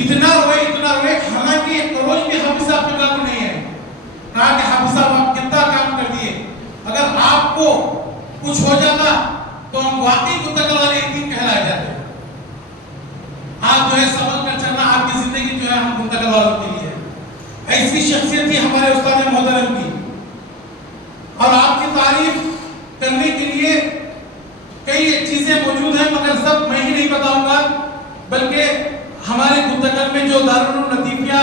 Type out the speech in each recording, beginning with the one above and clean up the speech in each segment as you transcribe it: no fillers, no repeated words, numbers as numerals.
اتنا روئے حالانکہ ایک کروڑ بھی حافظ صاحب پہ قابو نہیں ہے. کہا کہ حافظ صاحب آپ کتنا کام کر دیے, اگر آپ کو کچھ ہو جاتا تو ہم واقعی گنتکل والے یتیم کہلائے جاتے. آپ جو ہے سمجھ کر چلنا, آپ کی زندگی جو ہے ہم گنتکل والوں کے لیے. ایسی شخصیت تھی ہمارے استاد محترم کی, اور آپ کی تعریف کرنے کے لیے کئی چیزیں موجود ہیں مگر سب میں ہی نہیں بتاؤں گا, بلکہ ہمارے گنتکل میں جو دارالعلوم لطیفیہ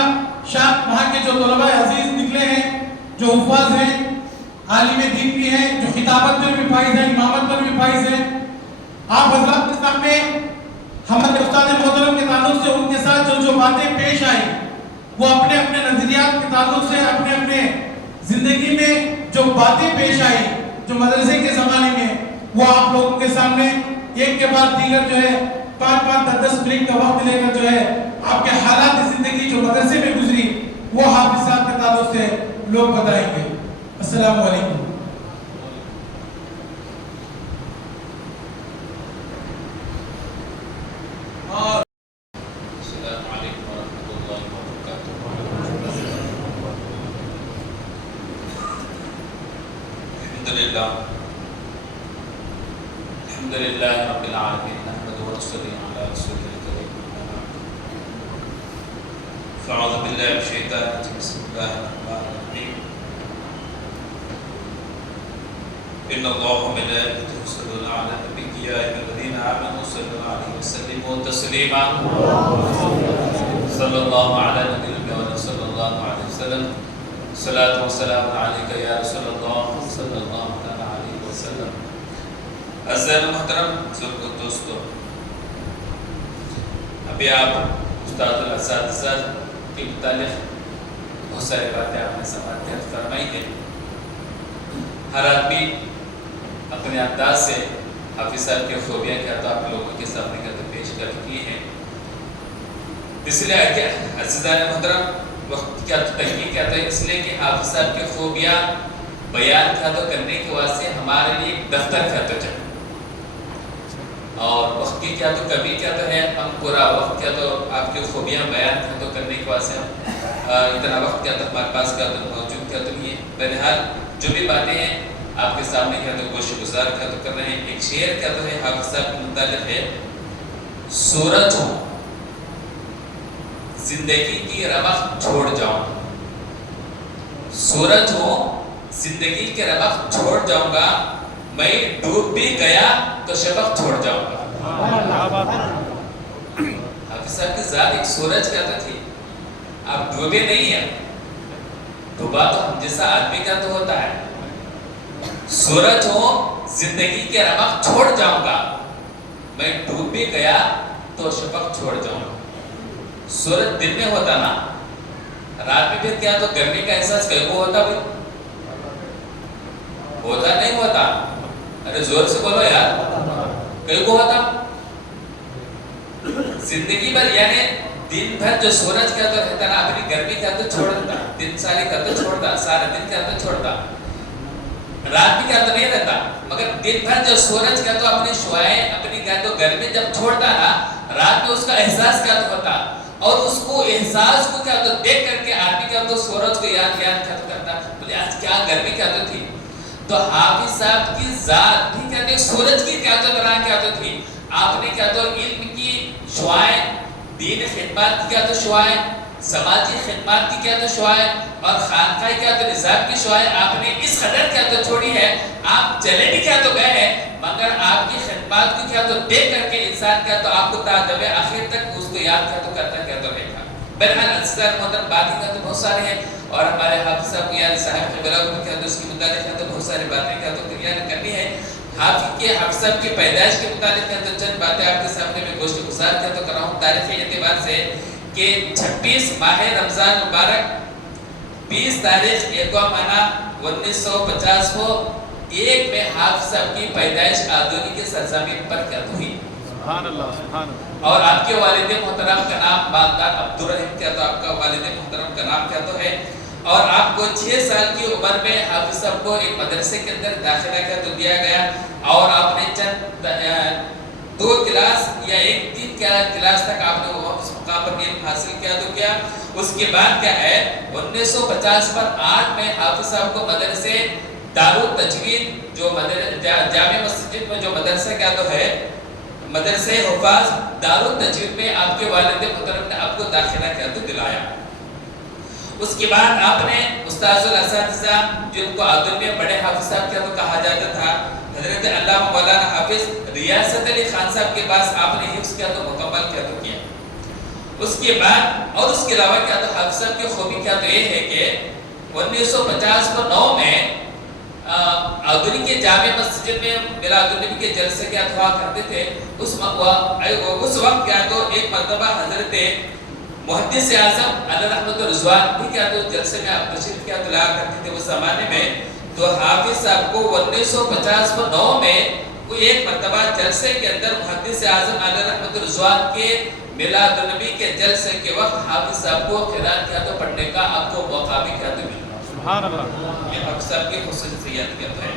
شاپ وہاں کے جو طلباء عزیز نکلے ہیں, جو حفاظ ہیں, عالم دین بھی ہیں, جو خطابت پر بھی فائز ہیں, امامت پر بھی فائز ہیں, آپ حضرات کے سامنے ہمارے استاد محترم کے تعلق سے ان کے ساتھ جو باتیں پیش آئی وہ اپنے اپنے نظریات کے تعلق سے اپنے اپنے زندگی میں جو باتیں پیش آئی جو مدرسے کے زمانے میں, وہ آپ لوگوں کے سامنے ایک کے بعد دیگر جو ہے 5-10 منٹ کا وقت لے کر جو ہے آپ کے حالات زندگی جو مدرسے میں گزری وہ حافظ صاحب کے تعلق سے لوگ بتائیں گے. السلام علیکم. الحمدللہ رب العالمین نحمدہ ونصلی علی رسولہ الکریم. فاعوذ باللہ من الشیطان الرجیم. بسم اللہ الرحمن الرحیم. ان اللہ وملائکتہ یصلون علی النبی یا ایھا الذین آمنوا صلوا علیہ وسلموا تسلیما. صلی اللہ علی نبی الکریم صلی اللہ علیہ وسلم. صلاۃ و سلام علیک یا رسول اللہ صلی اللہ علیہ وسلم. عزیز محترم بزرگوں دوستو, ابھی آپ استاد الاساتذہ کے متعلق بہت ساری باتیں آپ نے سماعت فرمائی ہیں. ہر آدمی اپنے انداز سے حافظ صاحب کی خوبیاں کیا تو آپ لوگوں کے سامنے کا پیش کر کی ہیں. اس لیے عزیزان محترم وقت کیا تو تحقیق کیا تو اس لیے کہ حافظ صاحب کی خوبیاں بیان کیا تو کرنے کے واسطے ہمارے لیے ایک دفتر کیا تو چاہیے, اور وقت کی کیا تو کمی کیا تو ہے, ہم پورا وقت کیا تو آپ کی خوبیاں بیان کیا تو کرنے کے واسطے اتنا وقت کیا تو ہمارے پاس کیا تو موجود کیا تو نہیں ہے. بہرحال جو بھی باتیں ہیں آپ کے سامنے کیا تو گوش گزار کیا تو کر رہے ہیں. ایک شعر کیا تو ہے حافظ صاحب کے متعلق ہے, سورج ہوں زندگی کی رمق چھوڑ جاؤں, سورج ہوں زندگی کے رمق چھوڑ جاؤں گا, میں ڈوب بھی گیا تو شفق چھوڑ جاؤں گا. حافظ صاحب کی ذات ایک سورج کیا تو تھی, آپ ڈوبے نہیں ہیں, ڈوبا تو ہم جیسا آدمی کا تو ہوتا ہے. سورج ہوں زندگی کے رمق چھوڑ جاؤں گا, میں ڈوب بھی گیا تو شفق چھوڑ جاؤں گا. سورج دن میں ہوتا نا, رات میں پھر کیا تو گرمی کا احساس کہیں کو ہوتا بھائی, ہوتا نہیں ہوتا, ارے زور سے بولو یار, کہیں کو ہوتا. زندگی بھر یعنی دن بھر جو سورج کیا تو رہتا نا اپنی گرمی کیا تو چھوڑتا, دن سارے کیا تو چھوڑتا, سارا دن کیا تو چھوڑتا, رات بھی کیا تو نہیں رہتا, مگر دن بھر جو سورج کیا تو اپنی شعاعیں اپنی کیا تو گرمی جب چھوڑتا نا, رات میں اس کا احساس کیا تو ہوتا, اور اس کو احساس کو کیا تو دیکھ کر کے آدمی کیا تو سورج کو یاد کیا تو کرتا, بولے آج کیا گرمی کیا تو تھی. تو حافظ صاحب کی ذات بھی کیا تو سورج کی کیا تو طرح کیا تو تھی. آپ نے کیا تو علم کی شعاعیں, دین خدمات کی کیا تو شعاعیں, سماجی خدمات کی کیا تو شعاعیں, اور خانقاہ کیا تو نظام کی شعاعیں آپ نے اس قدر کیا تو چھوڑی ہے. آپ چلے بھی کیا تو گئے ہیں, مگر آپ کی خدمات کو کیا تو دیکھ کر کے انسان کیا تو آپ کو تعدب آخر تک اس کو یاد کیا تو کرتا کیا تو رہے گا. بہرحال عزیزان محترم باتیں کیا تو بہت سارے ہیں, اور ہمارے حافظ صاحب کی یاد صاحب کے بلاغ میں کیا تو اس کی متعلق کیا تو بہت ساری باتیں کیا تو کلیئر کرنی ہے. حافظ صاحب کی پیدائش کے متعلق کیا تو چند باتیں آپ کے سامنے میں گوشت گزار کیا تو کر رہا ہوں تاریخی اعتبار سے, کہ 26 ماہ رمضان مبارک 20 تاریخ 1 ماہ 1950 کو 1 میں حافظ صاحب کی پیدائش آدونی کے سرزمین پر کیا تو ہوئی. سبحان اللہ, سبحان اللہ. اور آپ کے والد محترم کا نام مالدار عبدالرحیم کیا تو آپ کا والد محترم کا نام کیا تو ہے, اور آپ کو 6 سال کی عمر میں حافظ صاحب کو ایک مدرسے کے اندر داخلہ کیا تو دیا گیا, اور آپ نے چند 2 کلاس یا 3 کلاس تک آپ نے اس مقام وہاں پر علم حاصل کیا تو کیا. اس کے بعد کیا ہے 1950 پر 8 میں حافظ صاحب کو مدرسے دارالتجوید جو جامع مسجد میں جو مدرسہ کیا تو ہے مدرسے حفاظ دارالتجوید میں آپ کے والد محترم نے آپ کو داخلہ کیا تو دلایا. اس کے بعد آپ نے استاذ الاساتذہ جن کو عبد میں بڑے حافظ صاحب کیا تو کہا جاتا تھا حضرت علامہ مولانا حافظ ریاست علی خان صاحب کے پاس آپ نے حفظ کیا تو مکمل کیا تو کیا. اس کے بعد اور اس کے علاوہ کیا تو حافظ صاحب کی خوبی کیا تو یہ ہے کہ 1950 کو 9 میں عبداللی کے جامع مسجد میں میلاد النبی کے جلسے کیا ہوا کرتے تھے. اس وقت کیا تو ایک مرتبہ حضرت محدث اعظم علی رحمت رضوان بھی کیا تو جلسے میں آپ تشریف کیا تو لایا کرتے تھے اس زمانے میں. تو حافظ صاحب کو 1950 کو 9 میں کوئی ایک مرتبہ جلسے کے اندر محدث اعظم علی رحمت رضوان کے میلاد النبی کے جلسے کے وقت حافظ صاحب کو قرآن کیا تو پڑھنے کا آپ کو موقع بھی کیا تو ملا. سبحان اللہ. یہ حافظ صاحب کی خصوصیت کیا ہے.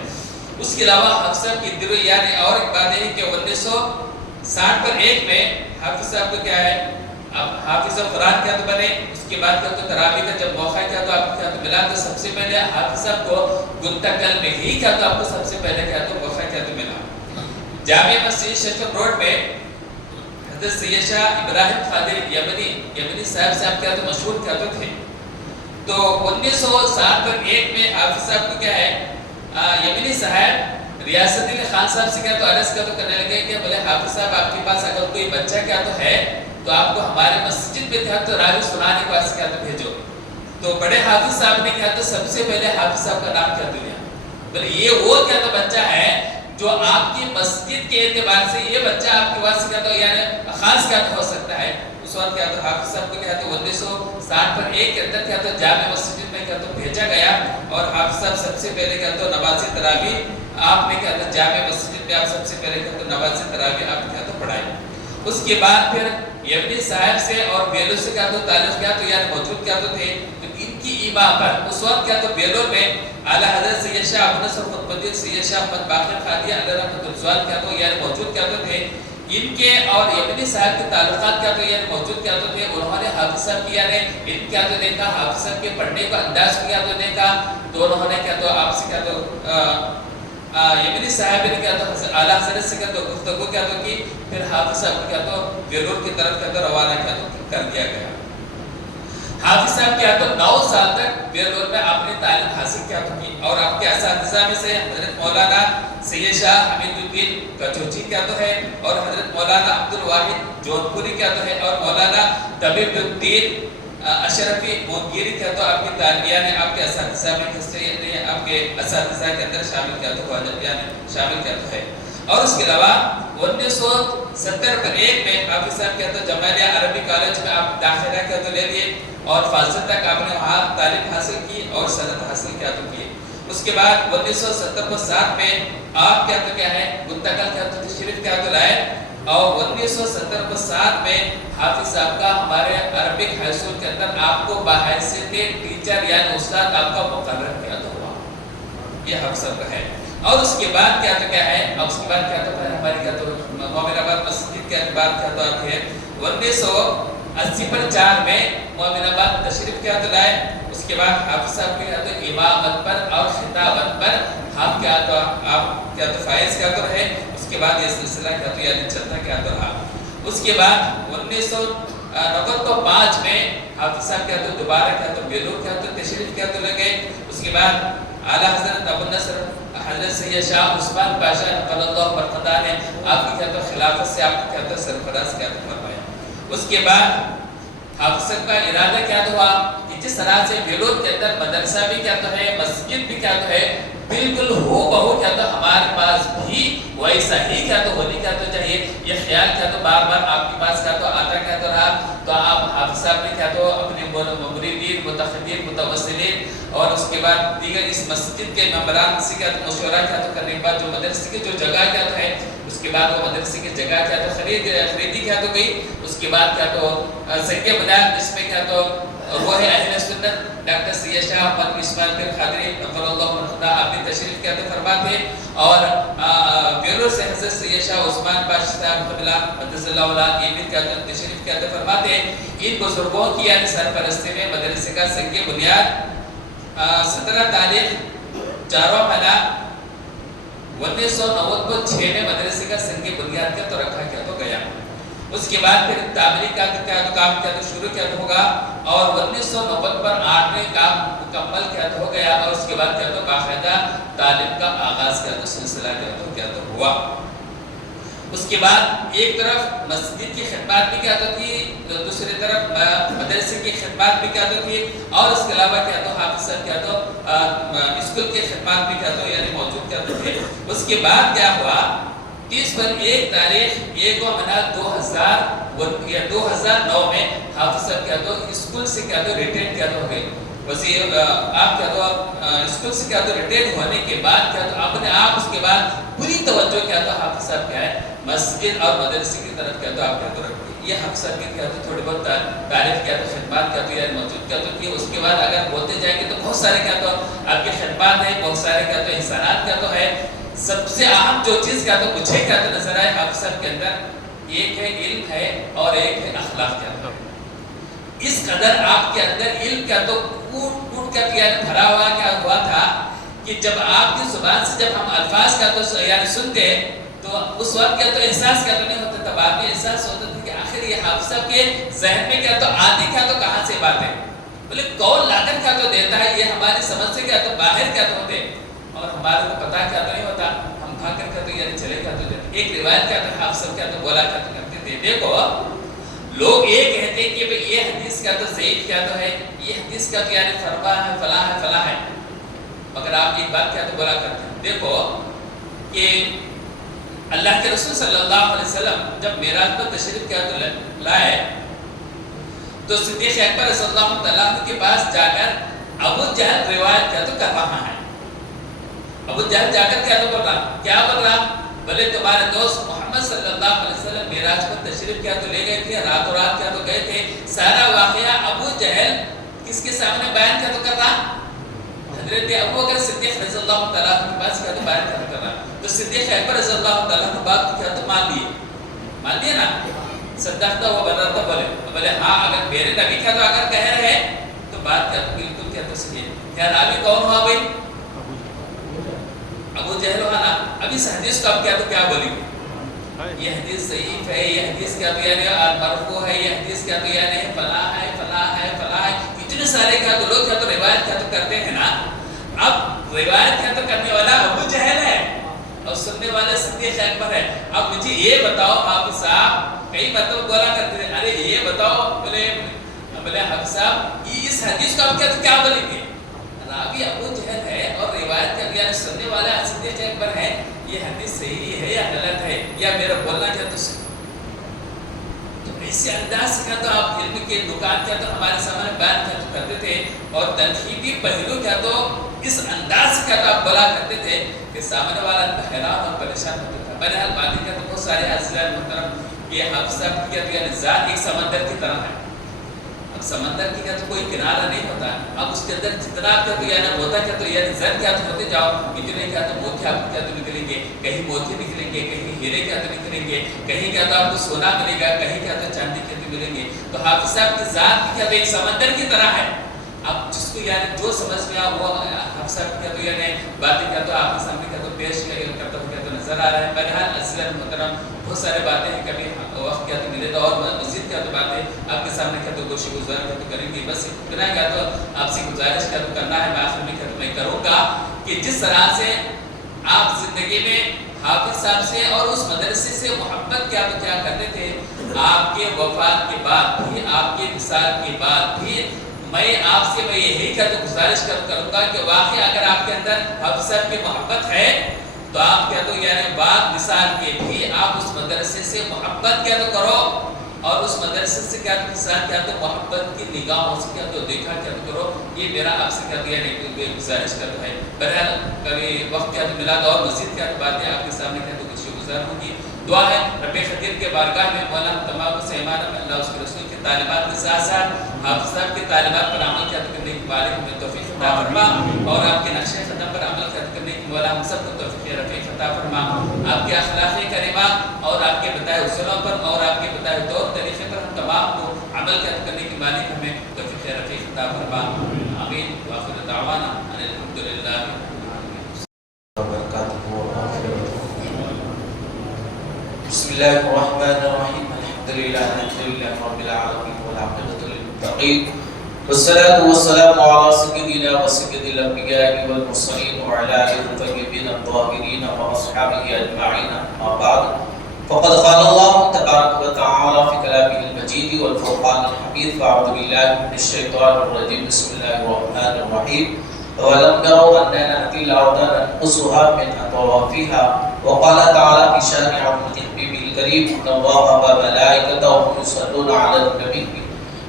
اس کے علاوہ حافظ صاحب کی دل یعنی اور ایک بات ہے کہ 1960 پر 1 میں حافظ صاحب کو کیا ہے اب حافظ قرآن کیا تو بنے. اس کے بعد کیا تو تراویح کا جب موقع کیا تو آپ کو کیا تو ملا تو سب سے پہلے حافظ صاحب کو گنتکل میں ہی کیا تو آپ کو سب سے پہلے کیا تو موقع کیا تو ملا. جامع مسجد شیخ روڈ میں حضرت سید شاہ ابراہیم قادری یمنی صاحب کیا تو مشہور کیا تو تھے. تو 1960 پر 1 میں حافظ صاحب کو کیا ہے یمنی صاحب ریاست علی خان صاحب سے کیا تو عرض کیا تو کرنے لگے کہ بولے حافظ صاحب آپ کے پاس اگر کوئی بچہ کیا تو ہے تو آپ کو ہمارے مسجد میں کیا تو راوی سنانے کے واسطے کیا تو بھیجو. تو بڑے حافظ صاحب نے کیا تو سب سے پہلے حافظ صاحب کا نام کیا تو لیا. بولے یہ وہ کیا تو بچہ ہے جو آپ کی مسجد کے اعتبار سے یہ بچہ آپ کے واسطے کیا تو یعنی خاص کیا تو ہو سکتا ہے. اس وقت کیا تو حافظ صاحب کو کیا تو 1960 پر 1 کے اندر کیا تو جامع مسجد میں کیا تو بھیجا گیا اور حافظ صاحب سب سے پہلے کیا تو نماز تراویح آپ نے کیا تو جامع مسجد میں آپ سب سے پہلے کیا تو نماز تراویح آپ کیا تو پڑھائی. اس کے بعد پھر یمنی صاحب سے اور بیلور سے کیا تو تعلق کیا تو یعنی موجود کیا تو تھے. تو ان کی ایما پر اس وقت کیا تو بیلور میں اعلی حضرت سید شاہ ابو نصر خطبدین سید شاہ احمد باقر قادری علیہ رحمۃ رضوان کیا تو یعنی موجود کیا تو تھے. ان کے اور یمنی صاحب کے تعلقات کیا تو یعنی موجود کیا تو تھے. انہوں نے حافظ صاحب کی یعنی ان کیا تو دیکھا حافظ صاحب کے پڑھنے کا انداز کیا تو دیکھا. تو انہوں نے کیا تو آپ سے کیا تو یمنی صاحب نے کیا تو اعلیٰ حضرت سے کیا تو گفتگو کیا تو کی. پھر حافظ صاحب کیا تو بیلور کی طرف کیا تو روانہ کیا تو کر دیا گیا. حافظ صاحب کیا تو 9 سال تک بیلور میں آپ نے تعلیم حاصل کیا تو کی اور آپ کے اساتذہ میں سے حضرت مولانا سید شاہ حمید الدین کچوچی کیا تو ہے اور حضرت مولانا عبد الواحد جونپوری کیا تو ہے اور مولانا طبیب الدین اشرفی مونگیری کیا تو آپ کی تعلیمیہ نے آپ کے اساتذہ میں حصے نے آپ کے اساتذہ کے اندر شامل کیا تو شامل کیا تو ہے. اور اس کے علاوہ 1970 پر 1 میں حافظ صاحب کیا تو جمعیہ عربی کالج میں آپ داخلہ کیا تو لے لیے اور فاضل تک آپ نے وہاں تعلیم حاصل کی اور سند حاصل کیا تو کیے. اس کے بعد 1970 کو 7 میں آپ کیا تو کیا ہے منتقل کیا تو تشریف کیا تو لائے اور 1970 کو 7 میں حافظ صاحب کا ہمارے عربک ہائی اسکول کے اندر آپ کو باحیثیت ٹیچر یعنی استاد آپ کا مقرر کیا تو ہوا. یہ حافظ صاحب کا ہے. اور اس کے بعد کیا تو کیا ہے اب اس کے بعد کیا تو ہماری کیا تو مومن آباد مسجد کے بعد کیا تو آپ ہے 1980 پر 4 میں مومن آباد تشریف کیا تو لائے. اس کے بعد حافظ صاحب کیا تو امامت پر اور خطابت پر آپ کیا تو فائز کیا تو رہے. اس کے بعد یہ سلسلہ کیا تو یعنی چلتا کیا تو رہا. اس کے بعد 1990 کو 5 میں حافظ صاحب کیا تو دوبارہ کیا تو بیلور کیا تو تشریف کیا تو لگے. اس کے بعد اعلیٰ حضرت ابو نصر حضرت سید شاہ عثمان پاشا رضی اللہ برقدہ نے آپ کی کیا تو خلافت سے آپ کو کیا تو سرفراز کیا تو فرمایا. اس کے بعد حافظ صاحب کا ارادہ کیا تو ہوا کہ جس طرح سے بیلور کے اندر مدرسہ بھی کیا تو ہے مسجد بھی کیا تو ہے بالکل ہو بہو کیا تو ہمارے پاس بھی ویسا ہی کیا تو ہونی کیا تو چاہیے. یہ خیال کیا تو بار بار آپ کے پاس کیا تو آتا کیا تو رہا. تو آپ حافظ صاحب نے کیا تو اپنے مریدین متخدین متوسلین اور اس کے بعد دیگر اس مسجد کے ممبران سے کیا تو مشورہ کیا تو کرنے کے بعد جو مدرسے کی جو جگہ کیا تو ہے اس کے بعد وہ مدرسے کی جگہ کیا تو خریدی کیا تو گئی. اس کے بعد کیا تو سکے بنیاد اس میں کیا تو وہ ہے اہل سنت ڈاکٹر سید شاہ احمد اسماعیل پیر قادری رضی اللہ عنہ آپ بھی تشریف کیا تو فرما تھے اور بیلور سے حضرت سید شاہ عثمان باشی صاحب قبلہ قدس اللہ علیہ یہ بھی کیا تشریف کیا فرماتے ہیں ان بزرگوں کی یعنی سرپرستی میں مدرسے کا سنگ بنیاد 17 تاریخ 4 مہینہ 1996 میں مدرسے کا سنگ بنیاد کیا تو رکھا کیا تو گیا. اس کے بعد پھر تعمیری کا کیا تو کام کیا تو شروع کیا تو ہوگا اور 1990 پر 8ویں کام مکمل کیا تو ہو گیا اور اس کے بعد کیا تو باقاعدہ تعلیم کا آغاز کیا تو سلسلہ کیا تو ہوا. اس کے بعد ایک طرف مسجد کی خدمات بھی کیا تو تھی تو دوسری طرف مدرسے کی خدمات بھی کیا تو تھی اور اس کے علاوہ کیا تو حافظ صاحب کیا تو اسکول کی خدمات بھی کیا تو یعنی موجود کیا تو تھے. اس کے بعد کیا ہوا 30 پر 1 تاریخ 1 مہینہ 2009 میں حافظ صاحب کیا تو اسکول سے کیا تو ریٹائر کیا تو ہو گئے. وزیر آپ کیا تو اسکول سے کیا تو ریٹائر ہونے کے بعد کیا تو اپنے آپ اس کے بعد پوری توجہ کیا تو حافظ صاحب کیا ہے مسجد اور مدرسے کی طرف کیا تو آپ کیا تو رکھتے. یہ حافظ صاحب کی کیا تو تھوڑی بہت تعریف کیا تو خدمات کیا تو یعنی موجود کیا تو تھی. اس کے بعد اگر بولتے جائیں گے تو بہت سارے کیا تو آپ کی خدمات ہیں, بہت سارے کیا تو احسانات کیا تو ہے. سب سے اہم جو چیز کیا تو مجھے کیا تو نظر آئے حافظ صاحب کے اندر ایک ہے علم ہے اور ایک ہے اخلاق کیا تو. اس قدر آپ کے اندر علم کیا تو کوٹ کیا تو بھرا ہوا کیا ہوا تھا کہ جب آپ کی زبان سے جب ہم الفاظ کیا تو یعنی سنتے تو اس وقت کیا تو احساس کیا تو نہیں ہوتا تھا. بعد میں احساس ہوتا تھا کہ آخر یہ حافظ صاحب کے ذہن میں کیا تو آتی کیا تو کہاں سے باتیں بولے کون لا کر کیا تو دیتا ہے یہ ہماری سمجھ سے کیا تو باہر کیا تو ہوتے اور ہمارے کو پتا کیا تو نہیں ہوتا. ہم بھاگ کر کیا تو یعنی چلے کیا تو جاتے. ایک روایت کیا تو حافظ صاحب کیا تو بولا کیا تو کرتے تھے. دیکھو لوگ یہ کہتے ہیں کہ یہ حدیث کیا تو ضعیف کیا تو ہے, یہ حدیث کیا تو یعنی فرما ہے فلاں ہے مگر آپ ایک بات کیا تو بولا کرتے ہیں. دیکھو کہ اللہ کے رسول صلی اللہ علیہ وسلم جب معراج پر تشریف کیا تو لائے تو صدیق اکبر رضی اللہ تعالیٰ عنہ کے پاس جا کر ابو جہل روایت کیا تو کر رہا ہے. ابو جہل جا کر کیا تو بول رہا کیا بول رہا بولے تمہارے دوست محمد صلی اللہ علیہ وسلم معراج پر تشریف کیا تو لے گئے تھے, راتوں رات کیا تو گئے تھے. سارا واقعہ ابو جہل کس کے سامنے بیان کیا تو کر رہا حضرت ابو بکر صدیق رضی اللہ تعالیٰ عنہ کے پاس کیا تو بیان کیا تو کر رہا. تو صدیق اکبر رضی اللہ تعالیٰ عنہ بات کیا تو مان لیے نا صدقتا و بررتا بولے ہاں اگر میرے نبی کیا تو اگر کہہ رہے تو بات کیا تو بالکل کیا تو صحیح ہے. کیا راوی کون ہوا بھائی ابو جہل ہوا نا. اب اس حدیث کو اب کیا تو کیا بولیں گے یہ حدیث ضعیف ہے, یہ حدیث کیا تو یعنی مرفوع ہے, یہ حدیث کیا تو یعنی فلاں ہے. اتنے سارے کیا تو لوگ کیا تو روایت کیا تو کرتے ہیں نا. اب روایت کیا تو کرنے والا ابو جہل ہے اور سننے والے صدیق اکبر ہے. اب مجھے یہ بتاؤ حافظ صاحب کئی مرتبہ بولا کرتے تھے ارے یہ بتاؤ بولے حافظ صاحب اس حدیث کو اب کیا بولیں گے. راوی ابو جہل ہے اور روایت کا یعنی سننے والا صدیق اکبر ہے. یہ حدیث صحیح ہے یا غلط ہے یا میرا بولنا کیا تو صحیح. تو ایسے انداز سے کیا تو آپ علم کے دکان کیا تو ہمارے سامنے بیان کیا تو کرتے تھے اور تنقیدی پہلو کیا تو اس انداز سے کیا تو آپ بولا کرتے تھے کہ سامنے والا حیران اور پریشان ہوتا تھا. بہرحال باتیں کیا تو بہت سارے عزیزان محترم یہ حافظ صاحب کیا تو یعنی ذات ایک سمندر کی طرح ہے. اب سمندر کی کیا تو کوئی کنارہ نہیں ہوتا. اب اس کے اندر جتنا کیا تو یعنی ہوتا کیا تو یعنی زر کیا تو ہوتے جاؤ اتنے کیا تو موتی آپ کیا تو نکلیں گے. کہیں موتی نکلیں گے, کہیں ہیرے کیا تو نکلیں گے, کہیں کیا تو آپ کو سونا ملے گا, کہیں کیا تو چاندی کیا تو ملیں گے. تو حافظ صاحب کی ذات کیا تو ایک سمندر کی طرح ہے. اب جس کو یعنی جو سمجھ میں آ وہ حافظ صاحب کیا تو یعنی باتیں کیا تو آپ کے سامنے کیا تو پیش کرتا ہوں کیا تو نظر آ رہا ہے. بہرحال عزیزان محترم بہت سارے باتیں ہیں کبھی وقت کیا تو ملے تو اور مزید کیا تو باتیں آپ کے سامنے کیا تو گوشے گزار کیا تو کریں گے. بس اتنا کیا تو آپ سے گزارش کیا تو کرنا ہے. میں آخر میں کیا تو میں کروں گا کہ جس طرح سے آپ زندگی میں حافظ صاحب سے اور اس مدرسے سے محبت کیا تو کیا کرتے تھے, آپ کے وفات کے بعد بھی آپ کے وصال کے بعد بھی میں آپ سے میں یہی کیا تو گزارش کروں گا کہ واقعی اگر آپ کے اندر حافظ صاحب کی محبت ہے تو آپ کیا تو یعنی بعد مثال کے بھی آپ اس مدرسے سے محبت کیا تو کرو اور اس مدرسے سے کیا تو مثال کیا تو محبت کی نگاہوں سے کیا تو دیکھا کیا تو کرو. یہ میرا آپ سے کیا تو یعنی گزارش کرتا ہے. بہرحال کبھی وقت کیا تو ملا تو اور مزید کیا تو باتیں آپ کے سامنے کیا تو گوشے گزار ہوگی. دعا ہے رب خدیر کے بارگاہ میں مولا تمام سے ایمان اللہ اس کے رسول کی تعلیمات کے ساتھ ساتھ حافظ صاحب کی تعلیمات پر عمل کیا تو کرنے کی بارے میں توفیق عطا فرما اور آپ کے نقش قدم پر عمل کیا تو کرنے کی مولا ہم سب کو توفیق رفیق عطا فرما. آپ کے اخلاق کریمہ اور آپ کے بتائے اصولوں پر اور آپ کے بتائے طور طریقے پر ہم تمام کو عمل کرنے کی مالک ہمیں توفیق رفیق عطا فرما. آمین. وآخر دعوانا ان الحمدللہ. بسم الله الرحمن الرحيم. الحمد لله رب العالمين والعاقبة للمتقين والصلاة والسلام على سيدنا وسيد الأنبياء والمرسلين وعلى آله الطيبين الطاهرين وأصحابه أجمعين. أما بعد فقد قال الله تبارك وتعالى في كلامه المجيد والفرقان الحميد. فأعوذ بالله من الشيطان الرجيم. بسم الله الرحمن الرحيم. ولم يروا أننا نأتي الأرض ننقصها من أطرافها. وقال تعالى في شأن عظمة حبيبه الكريم إن الله وملائكته يصلون على النبي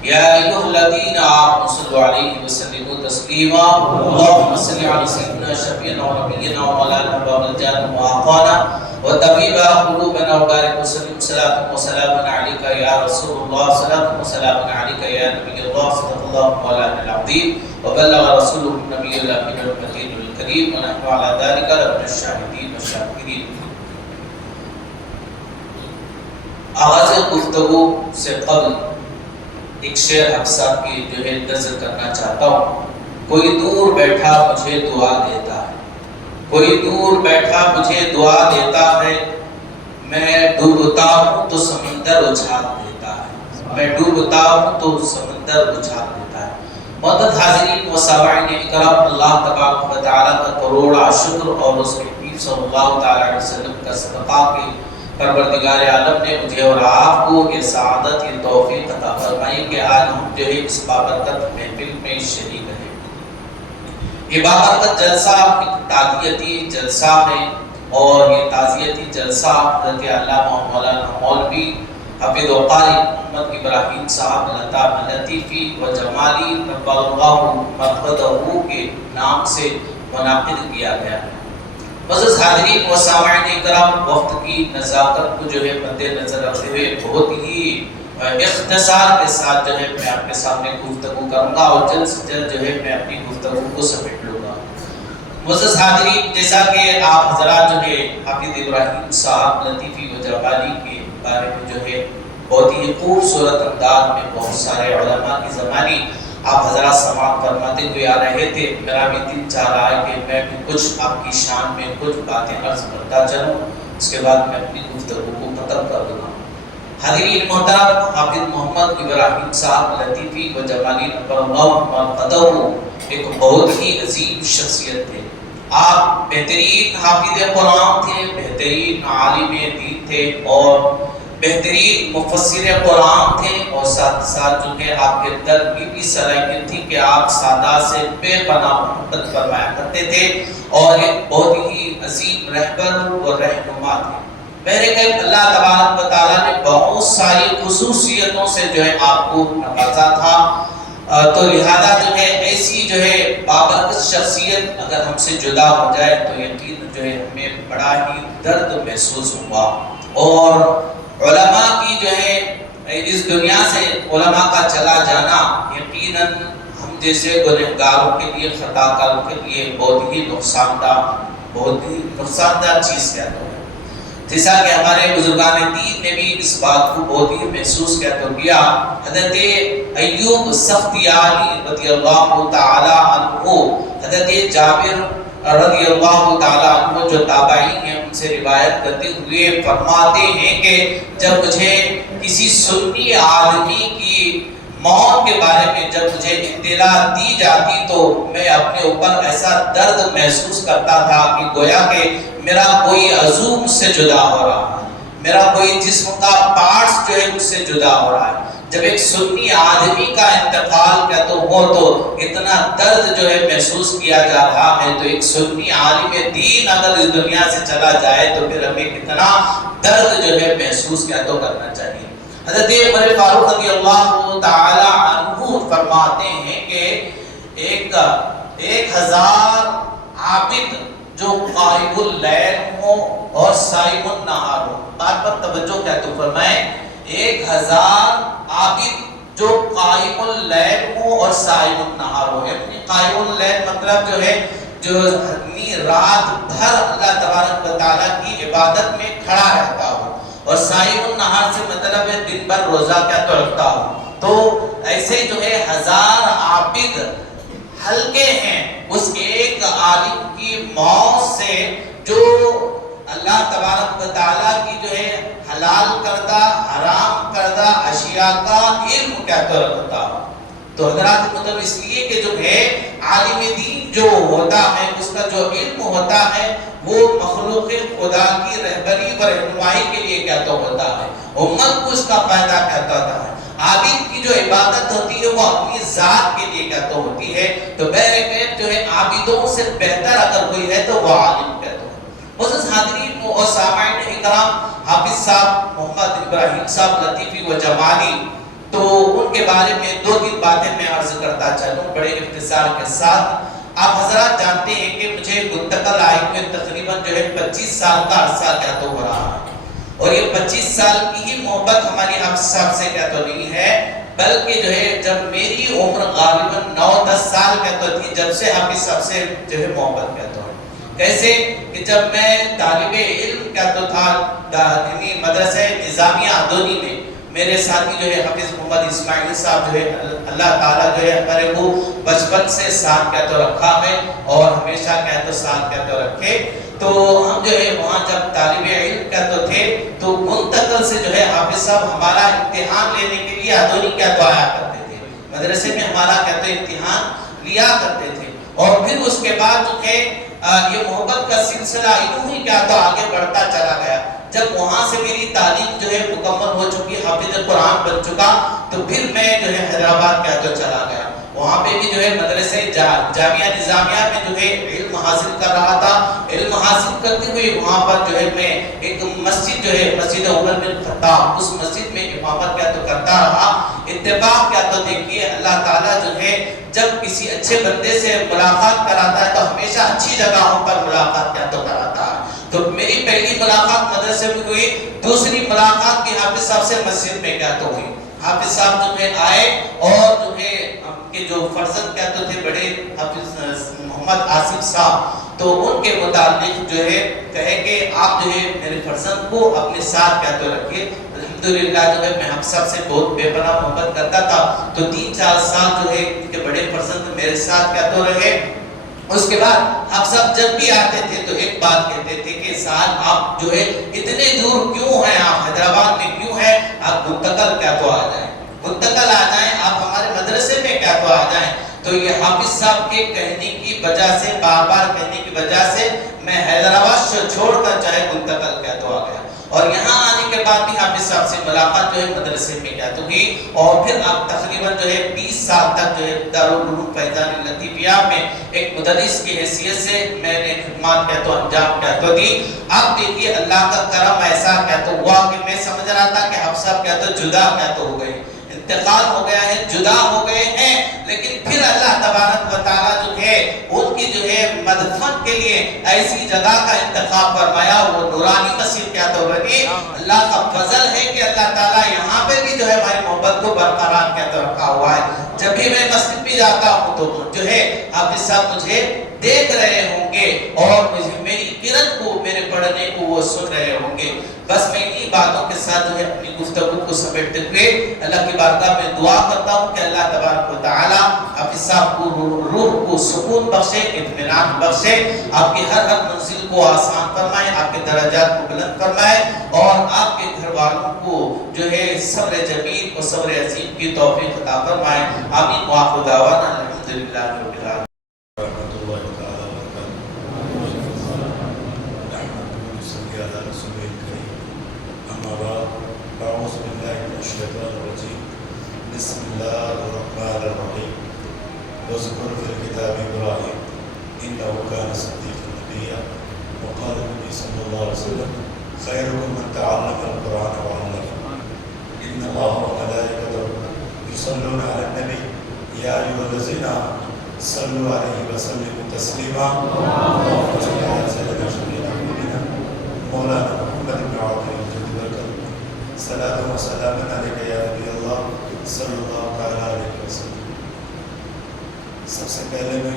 يا أيها الذين آمنوا صلوا عليه وسلموا تسليما. اللهم صل على سيدنا شفيعنا ونبينا ومولانا وملجانا وأعطانا وطبيب قلوبنا وبارك وسلم صلاة وسلاما عليك يا رسول الله. صلاة وسلاما عليك يا نبي الله. صدق الله مولانا العظيم وبلغ رسوله النبي الأمين المكين الكريم ونحن على ذلك لمن الشاهدين والشاكرين. آغاز گفتگو سے قبل ایک شعر حق صاحب کی جو ہے نظر کرنا چاہتا ہوں. کوئی دور بیٹھا مجھے دعا دیتا ہے, کوئی دور بیٹھا مجھے دعا دیتا ہے, میں ڈوبتا ہوں تو سمندر اچھال دیتا ہے, میں ڈوبتا ہوں تو سمندر اچھال دیتا ہے. معزز حاضرین و سامعین اکرام, اللہ تبارک و تعالیٰ کا کروڑا شکر اور اس کے حبیب صلی اللہ تعالیٰ علیہ وسلم کا صدقہ کہ پروردگار عالم نے مجھے اور آپ کو یہ سعادت, یہ توفیق عطا فرمائی کہ آج ہم جو ہے اس بابرکت محفل میں شریک ہیں. یہ بابرکت جلسہ ایک تعزیتی جلسہ ہے اور یہ تعزیتی جلسہ حضرت علامہ مولانا مولوی حافظ و قاری محمد ابراہیم صاحب لطیفی و جمالی نبّر اللہ مرقدہ کے نام سے منعقد کیا گیا. معزز حاضرین و سامعین اکرام, وقت کی نزاکت کو جو ہے مد نظر رکھتے ہوئے بہت ہی اختصار کے ساتھ جو ہے میں آپ کے سامنے گفتگو کروں گا اور جلد سے جلد جو ہے میں اپنی گفتگو کو سمیٹ لوں گا. معزز حاضرین, جیسا کہ آپ حضرات جو ہے حافظ ابراہیم صاحب لطیفی و جمالی کے بارے میں جو ہے بہت ہی خوبصورت انداز میں بہت سارے علماء کی زمانی آپ حضرات سماعت فرماتے ہوئے آ رہے تھے. میرا بھی دل چاہ رہا ہے کہ میں بھی کچھ آپ کی شان میں کچھ باتیں عرض کرتا چلوں, اس کے بعد میں اپنی گفتگو کو ختم کر دوں گا. حاضرین محترم, حافظ محمد ابراہیم صاحب لطیفی و جمالی نبّر اللہ مرقدہ ایک بہت ہی عظیم شخصیت تھے. آپ بہترین حافظ قرآن تھے, بہترین عالم دین تھے اور بہترین مفسر قرآن تھے, اور ساتھ ساتھ جو کہ آپ کے اندر یہ بھی صلاحیت تھی کہ آپ سادات سے بے پناہ محبت فرمایا کرتے تھے اور ایک بہت ہی عظیم رہبر و رہنما تھے. بہرکیف اللہ تبارک و تعالیٰ نے بہت ساری خصوصیتوں سے جو ہے آپ کو نوازا تھا, تو لہذا جو ہے ایسی جو ہے بابرکت شخصیت اگر ہم سے جدا ہو جائے تو یقین جو ہے ہمیں بڑا ہی درد محسوس ہوا. اور علماء کی جو ہے اس دنیا سے علماء کا چلا جانا یقیناً ہم جیسے گنہگاروں کے لیے, خطا کاروں کے لیے بہت ہی نقصان دہ چیز کہتا ہے. جیسا کہ ہمارے بزرگان دین نے بھی اس بات کو بہت ہی محسوس کیا. حضرت ایوب سختیانی رضی اللہ تعالی عنہ, حضرت جابر رضی اللہ تعالیٰ عنہ جو تابعین ہیں ان سے روایت کرتے ہوئے فرماتے ہیں کہ جب مجھے کسی سنی آدمی کی موت کے بارے میں جب مجھے اطلاع دی جاتی تو میں اپنے اوپر ایسا درد محسوس کرتا تھا کہ گویا کہ میرا کوئی عضو مجھ سے جدا ہو رہا ہے, میرا کوئی جسم کا پارٹس جو ہے مجھ سے جدا ہو رہا ہے. جب ایک سنی آدمی کا انتقال کا تو ہو تو اتنا درد جو ہے محسوس کیا جا رہا ہے, تو ایک سنی عالم دین اگر اس دنیا سے چلا جائے تو پھر ہمیں کتنا درد جو ہے محسوس کیا تو کرنا چاہیے. حضرت عمر فاروق رضی اللہ تعالی عنہ فرماتے ہیں کہ 1000 عابد جو قائم اللیل ہو اور صائم النہار ہو, بات پر توجہ کیا تو فرمائیں, 1000 عابد جو قائم اللیل ہو اور صائم النہار ہو. یعنی قائم اللیل مطلب جو ہے جو آدمی رات بھر اللہ تبارک و تعالیٰ کی عبادت میں کھڑا رہتا ہو، اور صائم النہار سے مطلب ہے دن بھر روزہ کیا تو رکھتا ہو، تو ایسے جو ہے 1000 عابد ہلکے ہیں اس ایک عالم کی موت سے، جو اللہ تبارک و تعالیٰ کی جو ہے حلال کردہ حرام کردہ اشیاء کا علم کیا تو رکھتا ہو۔ تو حضرات مطلب اس لیے کہ جو ہے عالم دین جو ہوتا ہے اس کا جو علم ہوتا ہے وہ مخلوق خدا کی رہبری و رہنمائی کے لیے کیا تو ہوتا ہے، امت کو اس کا فائدہ کہتا ہے۔ عابد کی جو عبادت ہوتی ہے وہ اپنی ذات کے لیے کیا تو ہوتی ہے، تو بہرکیف جو ہے عابدوں سے بہتر اگر کوئی ہے تو وہ عالم کہتا ہے۔ محترم حاضرین و سامعین اکرام، حافظ صاحب محمد ابراہیم صاحب لطیفی و جمالی، تو ان کے بارے میں 2-3 باتیں میں عرض کرتا چلوں بڑے اختصار کے ساتھ۔ آپ حضرات جانتے ہیں کہ مجھے منتقل آئے ہوئے تقریباً جو ہے 25 سال کا عرصہ کیا تو ہو رہا ہے، اور یہ 25 سال کی ہی محبت ہماری حافظ صاحب سے کیا تو نہیں ہے، بلکہ جو ہے جب میری عمر غالباً 9-10 سال کیا تو تھی جب سے حافظ صاحب سے جو ہے محبت کیا تو ہے۔ کیسے کہ جب میں طالب علم کیا تو تھا مدرسہ نظامیہ عدونی میں، میرے ساتھی جو ہے حافظ محمد اسماعیل صاحب جو ہے اللہ تعالیٰ جو ہے ہمارے کو بچپن سے ساتھ کیا تو رکھا ہے اور ہمیشہ کیا تو ساتھ کیا تو رکھے، تو ہم جو ہے وہاں جب طالب علم کیا تو تھے تو منتقل سے جو ہے حافظ صاحب ہمارا امتحان لینے کے لیے عدونی کیا تو آیا کرتے تھے، مدرسے میں ہمارا کیا تو امتحان لیا کرتے تھے، اور پھر اس کے بعد جو ہے یہ محبت کا سلسلہ یوں ہی کیا تو آگے بڑھتا چلا گیا۔ جب وہاں سے میری تعلیم جو ہے مکمل ہو چکی، حافظ قرآن بن چکا، تو پھر میں جو ہے حیدرآباد کیا تو چلا گیا، وہاں پہ بھی جو ہے مدرسے جامعہ نظامیہ میں جو ہے علم حاصل کر رہا تھا۔ علم حاصل کرتے ہوئے وہاں پر جو ہے میں ایک مسجد جو ہے مسجد عمر بن خطاب، اس مسجد میں امامت کیا تو کرتا رہا۔ اتفاق کیا تو دیکھیے اللہ تعالیٰ جو ہے جب کسی اچھے بندے سے ملاقات کراتا ہے تو ہمیشہ اچھی جگہوں پر ملاقات کیا تو کراتا ہے۔ تو میری پہلی ملاقات مدرسے میں ہوئی، دوسری ملاقات کی حافظ صاحب سے مسجد میں کیا تو ہوئی۔ حافظ صاحب جو ہے آئے اور جو ہے کہ جو فرزند کیا تو تھے بڑے حافظ محمد آصف صاحب، تو ان کے متعلق جو ہے کہے کہ آپ جو ہے میرے فرزند کو اپنے ساتھ کیا تو رکھیے۔ الحمدللہ جو ہے میں ہم سب سے بہت بے پناہ محبت کرتا تھا، تو 3-4 سال جو ہے ان کے بڑے فرزند میرے ساتھ کیا تو رہے۔ اس کے بعد آپ سب جب بھی آتے تھے تو ایک بات کہتے تھے کہ صاحب آپ جو ہے اتنے دور کیوں ہیں، آپ حیدرآباد میں کیوں ہیں، آپ منتقل کیا تو آ جائیں، منتقل آ جائیں، آپ ہمارے مدرسے میں کیا تو آ جائیں۔ تو یہ حافظ صاحب کے کہنے کی وجہ سے، بار بار کہنے کی وجہ سے میں حیدرآباد چھوڑ کر چاہے منتقل کیا تو آ گیا، اور یہاں آنے کے بعد بھی حافظ صاحب سے ملاقات جو ہے مدرسے میں کیا تو کی، اور پھر اب تقریباً جو ہے 20 سال تک جو ہے دارالعلوم فیضان لطیفیہ میں ایک مدرس کی حیثیت سے میں نے خدمات کیا تو انجام کیا تو دی۔ اب دیکھیے اللہ کا کرم ایسا کیا تو ہوا کہ میں سمجھ رہا تھا کہ حافظ صاحب کیا تو جدا کیا تو ہو گئے، انتقال ہو گیا ہے، جدا ہو گئے ہیں، لیکن پھر اللہ تبارک و تعالیٰ جو ہے ان کی جو ہے مدفن کے لیے ایسی جگہ کا انتخاب فرمایا، وہ نورانی مسجد کیا تو بنی۔ اللہ کا فضل ہے کہ اللہ تعالیٰ یہاں پہ بھی جو ہے ہماری محبت کو برقرار کیا تو رکھا ہوا ہے۔ جب بھی میں مسجد بھی جاتا ہوں تو جو ہے حافظ صاحب مجھے دیکھ رہے ہوں گے اور میری قرت کو، میرے پڑھنے کو وہ سن رہے ہوں گے۔ بس میں انہی باتوں کے ساتھ جو ہے اپنی گفتگو کو سمیٹتے ہوئے اللہ کی بارگاہ میں دعا کرتا ہوں کہ اللہ تبارک و تعالیٰ حافظ صاحب کو روح کو سکون بخشے، اطمینان بخشے، آپ کی ہر منزل کو آسان فرمائے، آپ کے درجات کو بلند فرمائے، اور آپ کے گھر والوں کو جو ہے صبر جمیل اور صبر عظیم کی توفیق عطا فرمائے۔ آمین وآخر دعوانا الحمدللہ رب العالمین۔ أعوذ بالله من الشيطان الرجيم بسم الله الرحمن الرحيم واذكر في الكتاب إبراهيم إنه كان صديقا نبيا وقال النبي صلى الله عليه وسلم خيركم من تعلم القرآن وعلمه إن الله وملائكته يصلون على النبي يا أيها الذين آمنوا صلوا عليه وسلموا تسليما اللهم صل على سيدنا محمد مولانا محمد بن عبد الله صلاة و سلام علیک یا نبی اللہ صلی اللہ علیہ وسلم۔ سب سے پہلے میں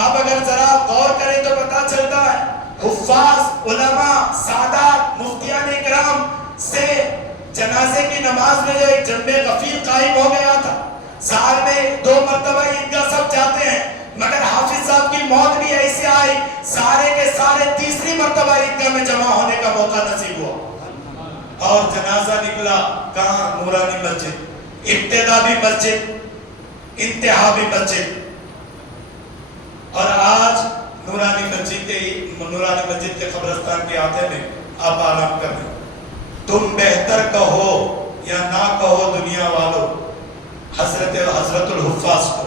آپ اگر ذرا غور کریں تو پتا چلتا ہے حفاظ علماء سادات مفتیان اکرام سے جنازے کی نماز میں جو ایک جنب غفیر قائم ہو گیا تھا. سال میں 2 مرتبہ عیدگاہ سب جاتے ہیں، مگر حافظ صاحب کی موت بھی ایسے آئی سارے کے سارے تیسری مرتبہ عیدگاہ میں جمع ہونے کا موقع نصیب ہوا. اور جنازہ نکلا کہاں؟ نورانی مسجد. ابتدا بھی مسجد، انتہا بھی مسجد. اور آج نورانی مسجد کے قبرستان کے آتے میں آپ آرام کر دیں. تم بہتر کہو یا نہ کہو دنیا والوں حضرت الحفاظ کو،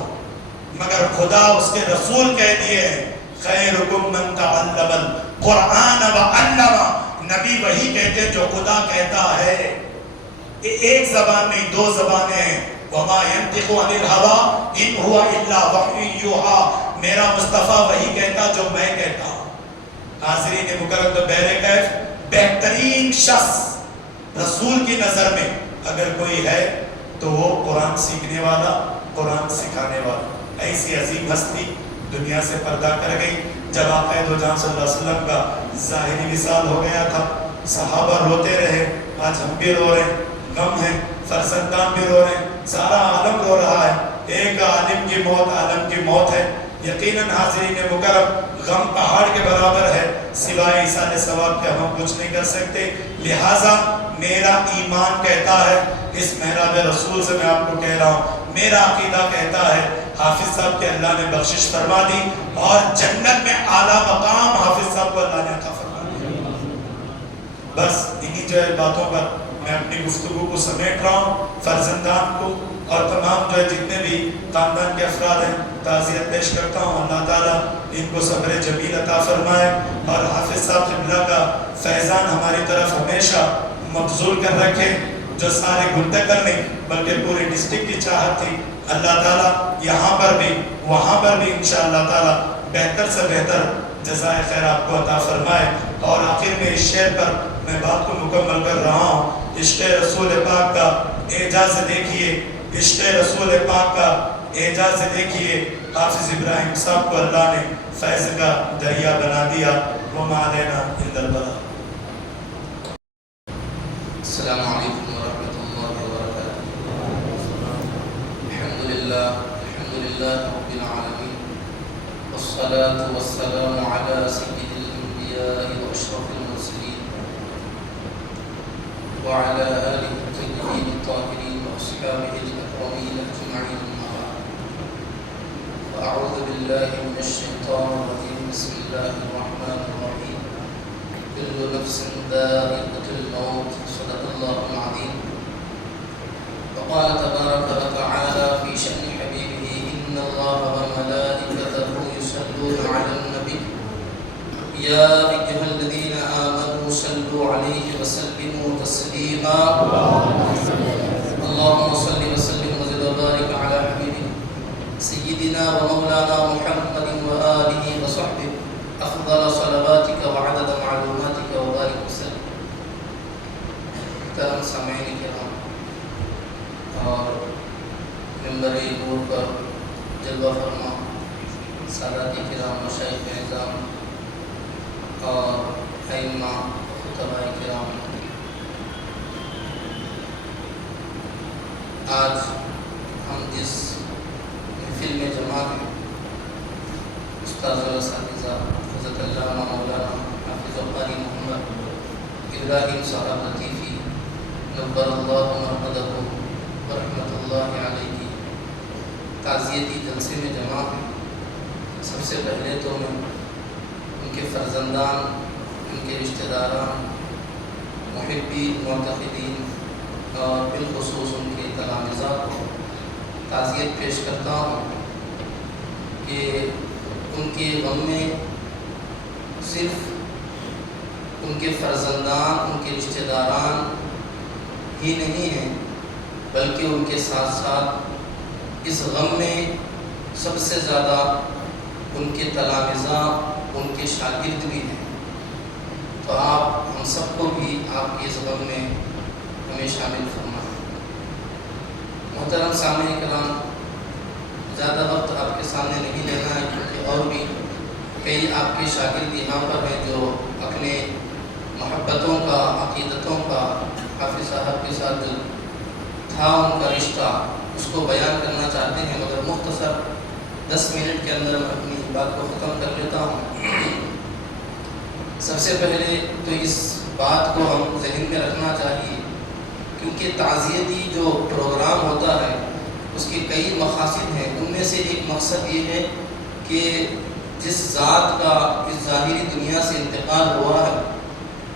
مگر خدا اس کے رسول کہہ دیے ہیں خیرکم من تعلم القرآن وعلم. نبی وہی کہتے ہیں جو خدا کہتا ہے. ایک زبان نہیں 2 زبانیں ہیں. وما ينطق عن الهوى ان هو الا وحی یوحى. میرا مصطفیٰ وہی کہتا جو میں کہتا ہوں. حاضرین مکرم تو بہرکیف بہترین شخص رسول کی نظر میں اگر کوئی ہے تو وہ قرآن سیکھنے والا، قرآن سکھانے والا. ایسی عظیم ہستی دنیا سے پردہ کر گئی. جب آقا دو جہاں صلی اللہ علیہ وسلم کا ظاہری وصال ہو گیا تھا، صحابہ روتے رہے. آج ہم بھی رو رہے ہیں، غم ہے، فرزندان بھی رو رہے ہیں، سارا عالم رو رہا ہے. ایک عالم کی موت عالم کی موت ہے. یقیناً حاضرین مکرم غم پہاڑ کے برابر ہے، سوائے ایصال ثواب کے ہم کچھ نہیں کر سکتے. لہٰذا میرا ایمان کہتا ہے، اس محراب رسول سے میں آپ کو کہہ رہا ہوں، میرا عقیدہ کہتا ہے حافظ صاحب کے اللہ نے بخشش فرما دی اور جنت میں اعلیٰ مقام حافظ صاحب کو اللہ نے عطا فرما دیا. بس انہی جو باتوں پر میں اپنی گفتگو کو سمیٹ رہا ہوں. فرزندان کو اور تمام جو جتنے بھی خاندان کے افراد ہیں تعزیت پیش کرتا ہوں. اللہ تعالیٰ ان کو صبر جمیل عطا فرمائے اور حافظ صاحب قبلہ کا فیضان ہماری طرف ہمیشہ مبذول کر رکھے. جو سارے گنتکر نہیں بلکہ پورے ڈسٹرکٹ کی چاہت تھی، اللہ تعالیٰ یہاں پر بھی وہاں پر بھی انشاءاللہ تعالیٰ بہتر سے بہتر جزائے خیر آپ کو عطا فرمائے. اور آخر میں اس شعر پر میں بات کو مکمل کر رہا ہوں. عشق رسول پاک کا اعجاز دیکھیے، عشق رسول پاک کا اعجاز دیکھیے. حافظ ابراہیم صاحب کو اللہ نے فیض کا دریا بنا دیا. وما علینا الا البلاغ. السلام علیکم ورحمۃ اللہ وبرکاتہ. الحمدللہ رب العالمین والصلاة والسلام علی سید الانبیاء واشرف المرسلین وعلى آلہ الطیبین الطاہرین واصحابہ الاکرمین اجمعین. اعوذ باللہ من الشیطان الرجیم. بسم اللہ الرحمن الرحیم. كل نفس ذائقة الموت. صدق الله العظيم. وقال تبارك وتعالى في شأن حبيبه إن الله وملائكته يصلون على النبي يا أيها الذين آمنوا صلوا عليه وسلموا تسليما. اللهم صل وسلم وزد وبارك على حبيبه سيدنا ومولانا محمد وآله وصحبه أفضل صلواتك وعدد معلوماتك وبارك وسلم. محترم سامعین کرام اور منبر نور پر جلوہ فرما سادات کرام، مشائخ نظام اور ائمہ خطباء کرام، آج ہم جس محفل میں جمع ہیں استاد و اساتذہ حضرت علامہ مولانا حافظ قاری محمد ابراہیم صاحب لطیفی نور اللہ مرمدہ ورحمۃ اللہ علیہ کی تعزیتی جلسے میں جمع ہیں. سب سے پہلے تو میں ان کے فرزندان، ان کے رشتہ داران، محبین، معتقدین اور بالخصوص ان کے تلامذہ کو تعزیت پیش کرتا ہوں کہ ان کے غم میں صرف ان کے فرزندان، ان کے رشتہ داران ہی نہیں ہیں، بلکہ ان کے ساتھ ساتھ اس غم میں سب سے زیادہ ان کے تلامذہ، ان کے شاگرد بھی ہیں. تو آپ ہم سب کو بھی آپ کے اس غم میں ہمیں شامل فرمائیں. محترم سامعین کرام، زیادہ وقت آپ کے سامنے نہیں لینا ہے کیونکہ اور بھی کئی آپ کے شاگرد یہاں پر ہیں جو اپنے محبتوں کا، عقیدتوں کا حافظ صاحب کے ساتھ جو تھا ان کا رشتہ، اس کو بیان کرنا چاہتے ہیں، مگر مختصر 10 منٹ کے اندر میں اپنی بات کو ختم کر لیتا ہوں۔ سب سے پہلے تو اس بات کو ہم ذہن میں رکھنا چاہیے، کیونکہ تعزیتی جو پروگرام ہوتا ہے اس کے کئی مقاصد ہیں، ان میں سے ایک مقصد یہ ہے کہ جس ذات کا اس ظاہری دنیا سے انتقال ہوا ہے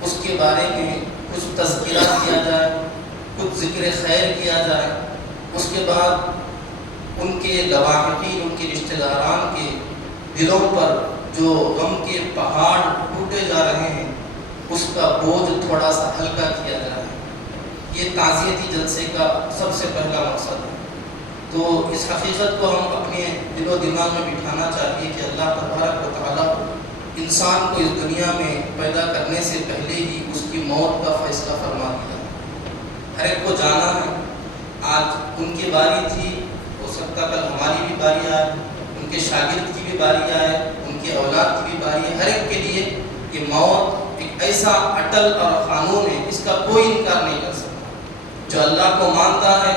اس کے بارے میں کچھ تذکرہ کیا جائے، کچھ ذکر خیر کیا جائے، اس کے بعد ان کے لواحقین، ان کے رشتہ داران کے دلوں پر جو غم کے پہاڑ ٹوٹے جا رہے ہیں اس کا بوجھ تھوڑا سا ہلکا کیا جائے۔ یہ تعزیتی جلسے کا سب سے پہلا مقصد ہے۔ تو اس حقیقت کو ہم اپنے دل و دماغ میں بٹھانا چاہیے کہ اللہ تبارک و تعالیٰ انسان کو اس دنیا میں پیدا کرنے سے پہلے ہی اس کی موت کا فیصلہ فرما دیا۔ ہر ایک کو جانا ہے، آج ان کی باری تھی، ہو سکتا کل ہماری بھی باری آئے، ان کے شاگرد کی بھی باری آئے، ان کی اولاد کی بھی باری ہے۔ ہر ایک کے لیے یہ موت ایک ایسا اٹل اور قانون ہے، اس کا کوئی انکار نہیں کر سکتا۔ جو اللہ کو مانتا ہے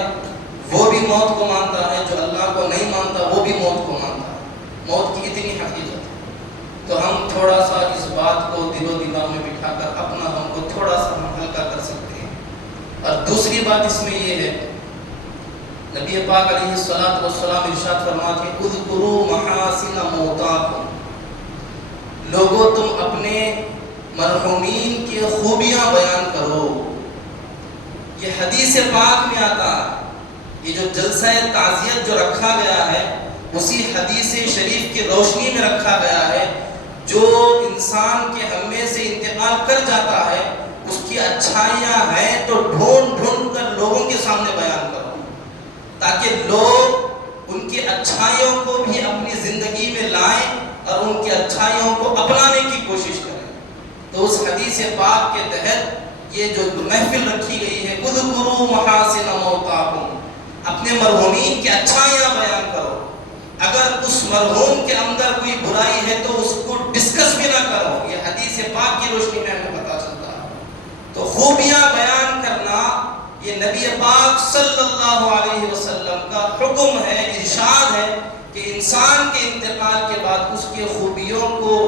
وہ بھی موت کو مانتا ہے، جو اللہ کو نہیں مانتا وہ بھی موت کو مانتا ہے۔ موت کی اتنی حقیقت ہے، تو ہم تھوڑا سا اس بات کو دل و دماغ میں بٹھا کر اپنا غم کو تھوڑا سا ہم ہلکا کر سکتے ہیں۔ اور دوسری بات اس میں یہ ہے، نبی پاک علیہ الصلوۃ والسلام ارشاد فرماتے ہیں اذکروا محاسن موتاکم، لوگوں تم اپنے مرحومین کی خوبیاں بیان کرو۔ یہ حدیث پاک میں آتا ہے، یہ جو جلسہ تعزیت جو رکھا گیا ہے اسی حدیث شریف کی روشنی میں رکھا گیا ہے۔ جو انسان کے ہم میں سے انتقال کر جاتا ہے اس کی اچھائیاں ہیں تو ڈھونڈ ڈھونڈ کر لوگوں کے سامنے بیان کرو، تاکہ لوگ ان کی اچھائیوں کو بھی اپنی زندگی میں لائیں اور ان کی اچھائیوں کو اپنانے کی کوشش کریں۔ تو اس حدیث پاک کے تحت یہ جو محفل رکھی گئی ہے، اذکروا محاسن موتاکم، اپنے مرحومین کی اچھائیاں بیان کرو۔ اگر اس مرحوم کے اندر کوئی برائی ہے تو اس کو ڈسکس بھی نہ کرو، یہ حدیث پاک کی روشنی میں ہمیں پتہ چلتا ہے۔ تو خوبیاں بیان کرنا یہ نبی پاک صلی اللہ علیہ وسلم کا حکم ہے، ارشاد ہے کہ انسان کے انتقال کے بعد اس کے خوبیوں کو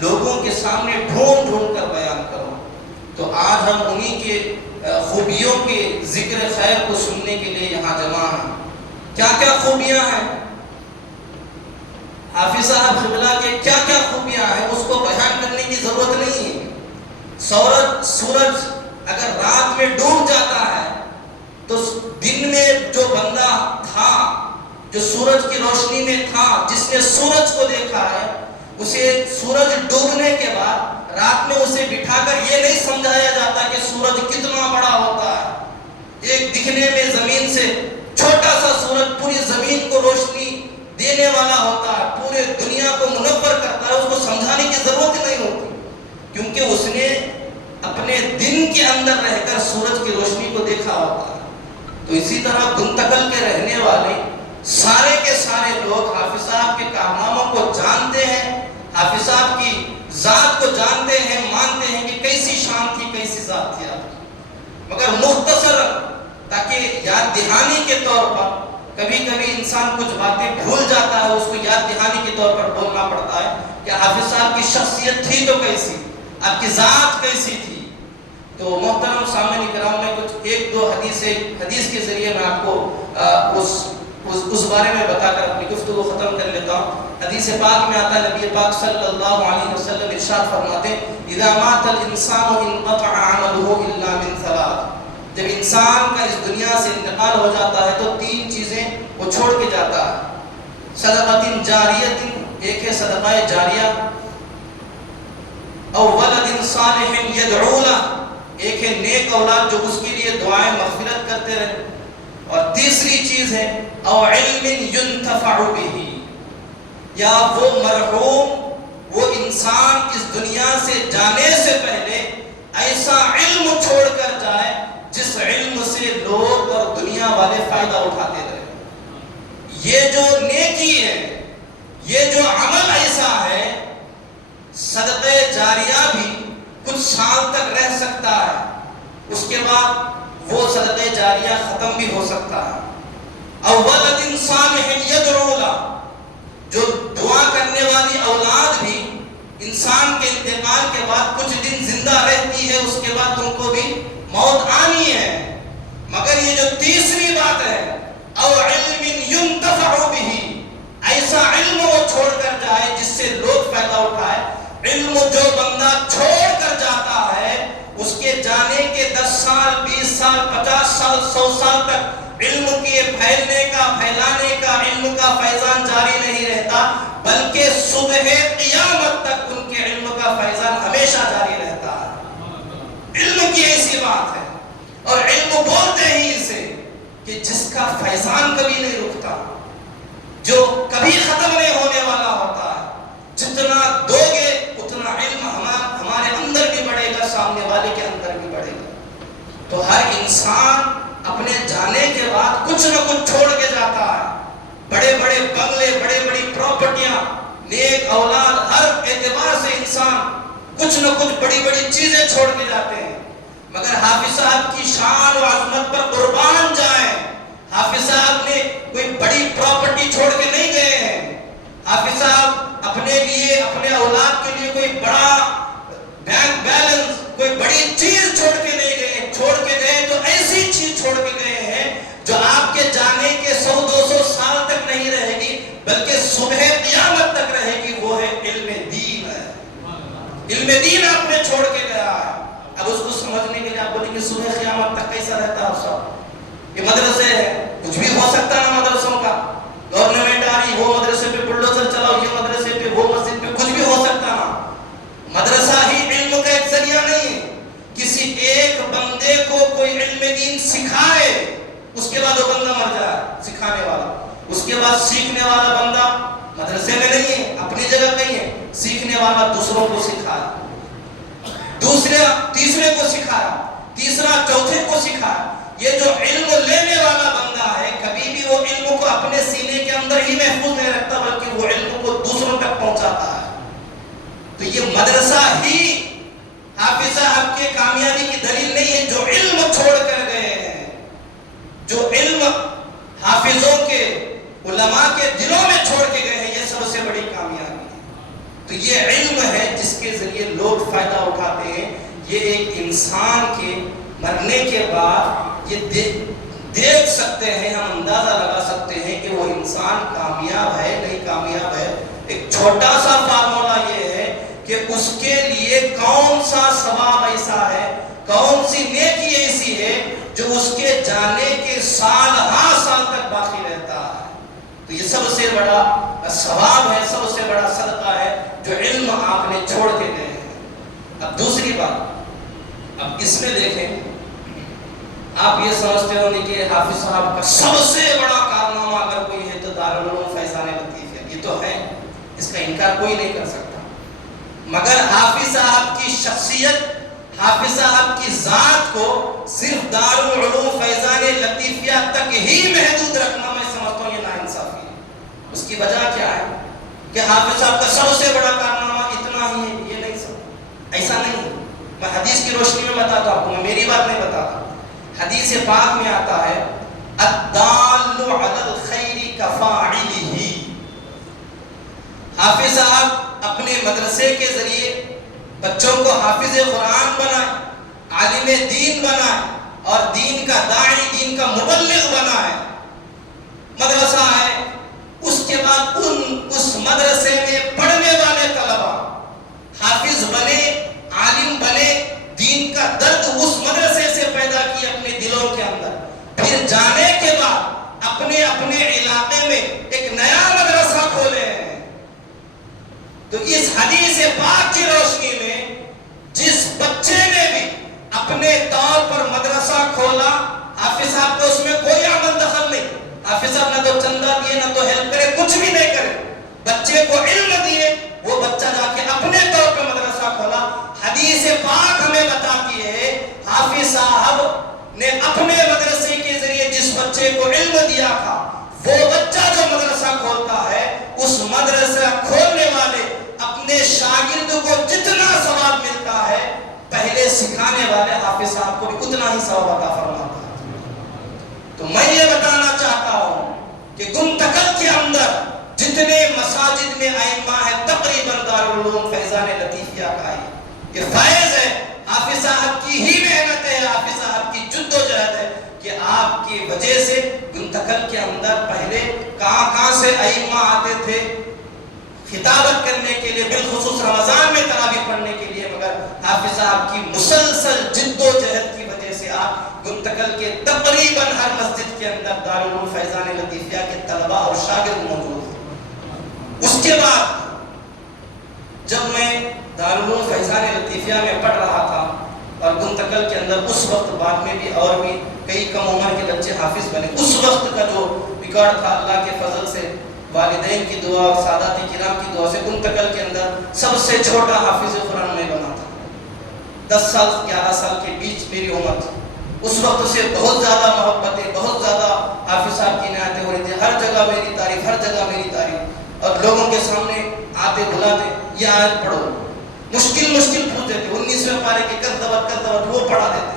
لوگوں کے سامنے ڈھونڈ ڈھونڈ کر بیان کرو۔ تو آج ہم انہی کے خوبیوں کے ذکر خیر کو سننے کے لیے یہاں جمع ہیں۔ کیا کیا خوبیاں ہیں حافظ صاحب قبلہ کے، کیا کیا خوبیاں ہیں، اس کو بیان کرنے کی ضرورت نہیں ہے۔ سورج اگر رات میں ڈوب جاتا ہے تو دن میں جو بندہ تھا، جو سورج کی روشنی میں تھا، جس نے سورج کو دیکھا ہے، اسے سورج ڈوبنے کے بعد رات میں اسے بٹھا کر یہ نہیں سمجھایا جاتا کہ سورج کتنا بڑا ہوتا ہے۔ ایک دکھنے میں زمین سے چھوٹا سا سورج پوری زمین کو روشنی دینے والا ہوتا ہے، پورے دنیا کو منور کرتا ہے، اس کو سمجھانے کی ضرورت نہیں ہوتی، کیونکہ اس نے اپنے دن کے اندر رہ کر سورج کی روشنی کو دیکھا ہوتا ہے۔ تو اسی طرح گنتقل کے رہنے والے سارے کے سارے لوگ حافظ صاحب کے کارناموں کو جانتے ہیں، حافظ صاحب کی ذات کو جانتے ہیں، مانتے ہیں کہ کیسی شان تھی، کیسی ذات تھی آپ کی۔ مگر مختصر تاکہ یاد دہانی کے طور پر کبھی کبھی انسان کچھ باتیں بھول جاتا ہے، اس کو یاد دہانی کے طور پر بولنا پڑتا ہے کہ حافظ صاحب کی شخصیت تھی تو کیسی، آپ کی ذات کیسی تھی۔ تو محترم سامعین کرام، میں کچھ ایک دو حدیث کے ذریعے میں آپ کو اس بارے میں بتا کر اپنی گفتگو ختم کر لیتا ہوں۔ حدیث پاک میں آتا ہے، نبی پاک صلی اللہ علیہ وسلم ارشاد فرماتے ہیں اذا مات الانسان انقطع عمله الا من ثلاث، جب انسان کا اس دنیا سے انتقال ہو جاتا ہے تو 3 چیزیں وہ چھوڑ کے جاتا ہے۔ صدقۃ جاریۃ، ایک ہے صدقہ جاریہ، او ولد صالح یدعو لہ، ایک ہے نیک اولاد جو اس کے لیے دعائیں مغفرت کرتے رہے، اور تیسری چیز ہے او علم ينتفع به، یا وہ مرحوم، وہ انسان اس دنیا سے جانے سے پہلے ایسا علم چھوڑ کر جائے جس علم سے لوگ اور دنیا والے فائدہ اٹھاتے رہے۔ یہ جو نیکی ہے، یہ جو عمل ایسا ہے صدقہ جاریہ بھی کچھ سال تک رہ سکتا ہے، اس کے بعد وہ صدقہ جاریہ ختم بھی ہو سکتا ہے. اور ولد صالح یدعو لہ، جو دعا کرنے والی اولاد بھی انسان کے انتقال کے بعد کچھ دن زندہ رہتی ہے، اس کے بعد تم کو بھی موت آنی ہے. مگر یہ جو تیسری بات ہے او علم ينتفع به، ایسا علم وہ چھوڑ کر جائے جس سے لوگ فائدہ اٹھائے. علم جو بندہ چھوڑ کر جاتا ہے اس کے جانے کے 10 سال 20 سال 50 سال 100 سال تک علم کے پھیلنے کا پھیلانے کا علم کا فیضان جاری نہیں رہتا، بلکہ صبح قیامت تک ان کے علم کا فیضان ہمیشہ جاری رہتا ہے. علم کی ایسی بات ہے، اور علم بولتے ہی اسے کہ جس کا فیضان کبھی نہیں رکتا، جو کبھی ختم نہیں ہونے والا ہوتا ہے. جتنا دو گے اتنا علم ہمارے اندر بھی بڑھے گا، سامنے والے کے اندر بھی بڑھے گا. تو ہر انسان اپنے جانے کے بعد کچھ نہ کچھ چھوڑ کے جاتا ہے. بڑے بڑے بنگلے، بڑے بڑی پراپرٹیاں، نیک اولاد، ہر اعتبار سے انسان کچھ نہ کچھ بڑی بڑی چیزیں چھوڑ کے جاتے ہیں. مگر حافظ صاحب کی شان و عظمت پر قربان جائیں، حافظ صاحب نے کوئی بڑی پراپرٹی چھوڑ کے نہیں گئے ہیں. حافظ صاحب اپنے لیے، اپنے اولاد کے لیے کوئی بڑا بینک بیلنس، کوئی بڑی چیز چھوڑ کے نہیں گئے. چھوڑ کے گئے تو ایسی چیز چھوڑ کے گئے ہیں جو آپ کے جانے کے 100-200 سال تک نہیں رہے گی، بلکہ صبح قیامت تک رہے گی. وہ ہے علم دین ہے. علم دین آپ نے چھوڑ کے گیا ہے. اب اس کو سمجھنے کے لیے آپ بولیں گے صبح قیامت تک کیسا رہتا ہے صاحب؟ یہ مدرسے ہیں، کچھ بھی ہو سکتا ہے نا مدرسوں کا. گورنمنٹ آ رہی، وہ مدرسے پہ بلڈوزر چلاؤ، یہ مدرسے پہ، وہ مسجد پہ، کچھ بھی ہو سکتا نا. مدرسہ ہی علم کا ایک ذریعہ نہیں ہے. کسی ایک بندے کو کوئی علم دین سکھائے، اس کے بعد وہ بندہ مر جائے سکھانے والا. اس کے بعد سیکھنے والا بندہ مدرسے میں نہیں ہے، اپنی جگہ کہیں ہے. سیکھنے والا دوسروں کو سکھائے، تیسرے کو سکھایا، تیسرا چوتھے کو سکھایا. یہ جو علم لینے والا بندہ ہے کبھی بھی وہ علم کو اپنے سینے کے اندر ہی محفوظ نہیں رکھتا، بلکہ وہ علم کو دوسروں تک پہنچاتا ہے. تو یہ مدرسہ ہی حافظ صاحب کے کامیابی کی دلیل نہیں ہے جو علم چھوڑ کر گئے ہیں. جو علم حافظوں کے، علماء کے دلوں میں چھوڑ کے گئے ہیں، یہ سب سے بڑی کامیابی ہے. تو یہ علم ہے جس کے ذریعے لوگ فائدہ اٹھاتے ہیں. یہ ایک انسان کے مرنے کے بعد یہ دیکھ سکتے ہیں، ہم اندازہ لگا سکتے ہیں کہ وہ انسان کامیاب ہے نہیں کامیاب ہے. ایک چھوٹا سا فارمولا یہ ہے کہ اس کے لیے کون سا ثواب ایسا ہے، کون سی نیکی ایسی ہے جو اس کے جانے کے سال تک باقی رہتا ہے. تو یہ سب سے بڑا ثواب ہے، سب سے بڑا صدقہ ہے جو علم آپ نے چھوڑ کے گئے ہیں. اب دوسری بات، اب اس میں دیکھیں، آپ یہ سمجھتے ہوں گے کہ حافظ صاحب کا سب سے بڑا کارنامہ اگر کوئی ہے تو دارالعلوم فیضان لطیف ہے. یہ تو ہے، اس کا انکار کوئی نہیں کر سکتا. مگر حافظ صاحب کی شخصیت، حافظ صاحب کی ذات کو صرف دارالعلوم فیضان لطیفیہ تک ہی محدود رکھنا میں سمجھتا ہوں یہ ناانصافی ہے. اس کی وجہ کیا ہے کہ حافظ صاحب کا سب سے بڑا کارنامہ اتنا ہی ہے، یہ نہیں سب ایسا نہیں. میں حدیث کی روشنی میں بتاتا ہوں، میں میری بات نہیں بتاتا. حدیث پاک میں آتا ہے الدال علی الخیر کفاعلہ. حافظ صاحب اپنے مدرسے کے ذریعے بچوں کو حافظ قرآن بنائے، عالم دین بنائے، اور دین کا داعی، دین کا مبلغ بنائے. مدرسہ ہے، اس کے بعد اس مدرسے میں پڑھنے والے طلبہ حافظ بنے، عالم بنے، دین کا درد اس مدرسے سے پیدا کی اپنے دلوں کے اندر. پھر جانے کے بعد اپنے اپنے علاقے میں ایک نیا مدرسہ کھولے ہیں. تو اس حدیث پاک کی روشنی میں جس بچے نے بھی اپنے طور پر مدرسہ کھولا، حافظ صاحب کو اس میں کوئی عمل دخل نہیں. حافظ صاحب نہ تو چندہ دیے، نہ تو ہیلپ کرے، کچھ بھی نہیں کرے. بچے کو علم دیے، وہ بچہ جا کے اپنے طور پر مدرسہ کھولا. حدیث پاک ہمیں بتاتی ہے حافظ صاحب نے اپنے مدرسے کے ذریعے جس بچے کو علم دیا تھا، وہ بچہ جو مدرسہ کھولتا ہے اس مدرسہ کھولنے والے اپنے شاگرد کو جتنا ثواب ملتا ہے پہلے سکھانے والے حافظ صاحب کو بھی اتنا ہی ثواب عطا فرماتا ہے۔ تو میں یہ بتانا چاہتا ہوں کہ گنتکل کے اندر جتنے مساجد میں ائمہ ہے تقریباً دارالعلوم فیضان لطیفیہ کا ہے، یہ فیض ہے، حافظ صاحب کی ہی محنت ہے، حافظ صاحب کی جد و جہد ہے کہ آپ کی وجہ سے گنتکل کے اندر پہلے کہاں سے ائمہ آتے تھے خطابت کرنے کے لیے، بالخصوص رمضان میں تراویح پڑھنے کے لیے، مگر حافظ صاحب کی مسلسل جد و جہد کی وجہ سے آپ گنتکل کے تقریباً ہر مسجد کے اندر دارالعلوم فیضان لطیفیہ کے طلبہ اور شاگرد موجود ہیں۔ اس کے بعد جب میں دارالعلوم فیضان لطیفیہ میں پڑھ رہا تھا اور گنتکل کے اندر اس وقت بعد میں بھی اور بھی کئی کم عمر کے بچے حافظ بنے، اس وقت کا جو ریکارڈ تھا اللہ کے فضل سے، والدین کی دعا اور سادات کرام کی دعا سے گنتکل کے اندر سب سے چھوٹا حافظ قرآن میں بنا تھا۔ 10 سال 11 سال کے بیچ میری عمر تھی۔ اس وقت سے بہت زیادہ محبتیں، بہت زیادہ حافظ صاحب کی عنایتیں ہو رہی تھی، ہر جگہ میری تعریف، ہر جگہ میری تعریف، اور لوگوں کے سامنے آتے بلاتے یہ آیت پڑھو، مشکل پوچھتے تھے، 19ویں پارے کی کذبت وہ پڑھا دیتے،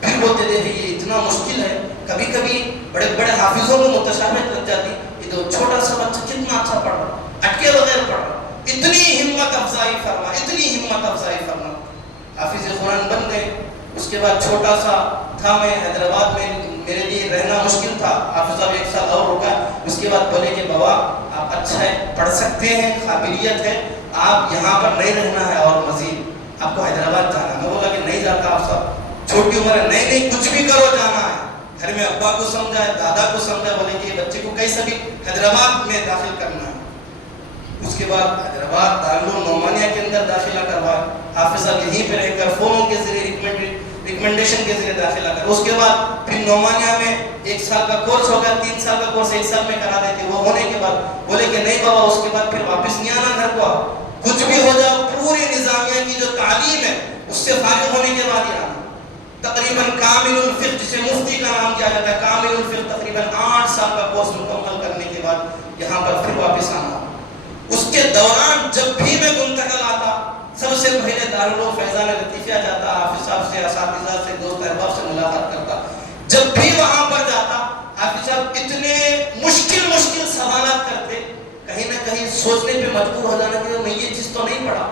پھر بولتے تھے یہ اتنا مشکل ہے، کبھی کبھی بڑے بڑے حافظوں کو متشابہت لگ جاتی، یہ تو چھوٹا سا بچہ کتنا اچھا پڑھ رہا، اٹکے بغیر پڑھ رہا، اتنی ہمت افزائی فرما، حافظ قرآن بن گئے۔ اس کے بعد چھوٹا سا تھا، میں حیدرآباد میں، میرے لیے رہنا مشکل تھا، حافظ صاحب 1 سال اور رکا، اس کے بعد بولے کہ بابا آپ اچھا ہے، پڑھ سکتے ہیں، قابلیت ہے، آپ یہاں پر نہیں رہنا ہے اور مزید آپ کو حیدرآباد جانا ہے۔ میں بولا کہ نہیں جاتا، آپ سب چھوٹی عمر ہے، نہیں کچھ بھی کرو، جانا ہے۔ گھر میں ابا کو سمجھائے، دادا کو سمجھائے، بولے کہ بچے کو کیسا بھی حیدرآباد میں داخل کرنا ہے۔ اس کے بعد حیدرآباد دارالعلوم نعمانیہ کے اندر داخلہ کروایا، حافظ صاحب یہیں پہ رہ کر فونوں کے ذریعے ریکمنڈیشن کے ذریعے داخلہ کر۔ اس کے بعد پھر نعمانیہ میں 1 سال کا کورس ہو گیا، 3 سال کا کورس 1 سال میں کرا دیتے، وہ ہونے کے بعد بولے کہ نہیں بابا اس کے بعد پھر واپس نہیں آنا گھر کو، کچھ بھی ہو جاؤ، پوری نظامیہ کی جو تعلیم ہے اس سے فارغ ہونے کے بعد یہ آنا۔ تقریباً کامل الفقہ، جسے مفتی کا نام دیا جاتا ہے، کامل الفقہ تقریباً 8 سال کا کورس مکمل کرنے کے بعد یہاں پر پھر واپس آنا۔ اس کے دوران جب بھی میں گنتکل آتا، سب سے پہلے دارالعلوم فیضان لطیفیہ جاتا، حافظ صاحب سے، اساتذہ سے، دوست احباب سے ملاقات کرتا۔ جب بھی وہاں پر جاتا، حافظ صاحب اتنے مشکل سوالات کرتے، کہیں نہ کہیں سوچنے پہ مجبور ہو جانا کہ میں یہ چیز تو نہیں پڑھا،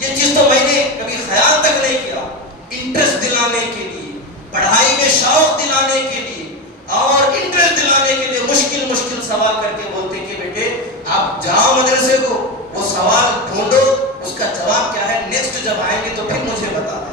یہ چیز تو میں نے کبھی خیال تک نہیں کیا۔ انٹرسٹ دلانے کے لیے، پڑھائی میں شوق دلانے کے لیے اور انٹرسٹ دلانے کے لیے مشکل سوال کر کے بولتے کہ بیٹے آپ جاؤ مدرسے کو، وہ سوال ڈھونڈو، اس کا جواب کیا ہے، نیکسٹ جب آئیں گے تو پھر مجھے بتا دینا۔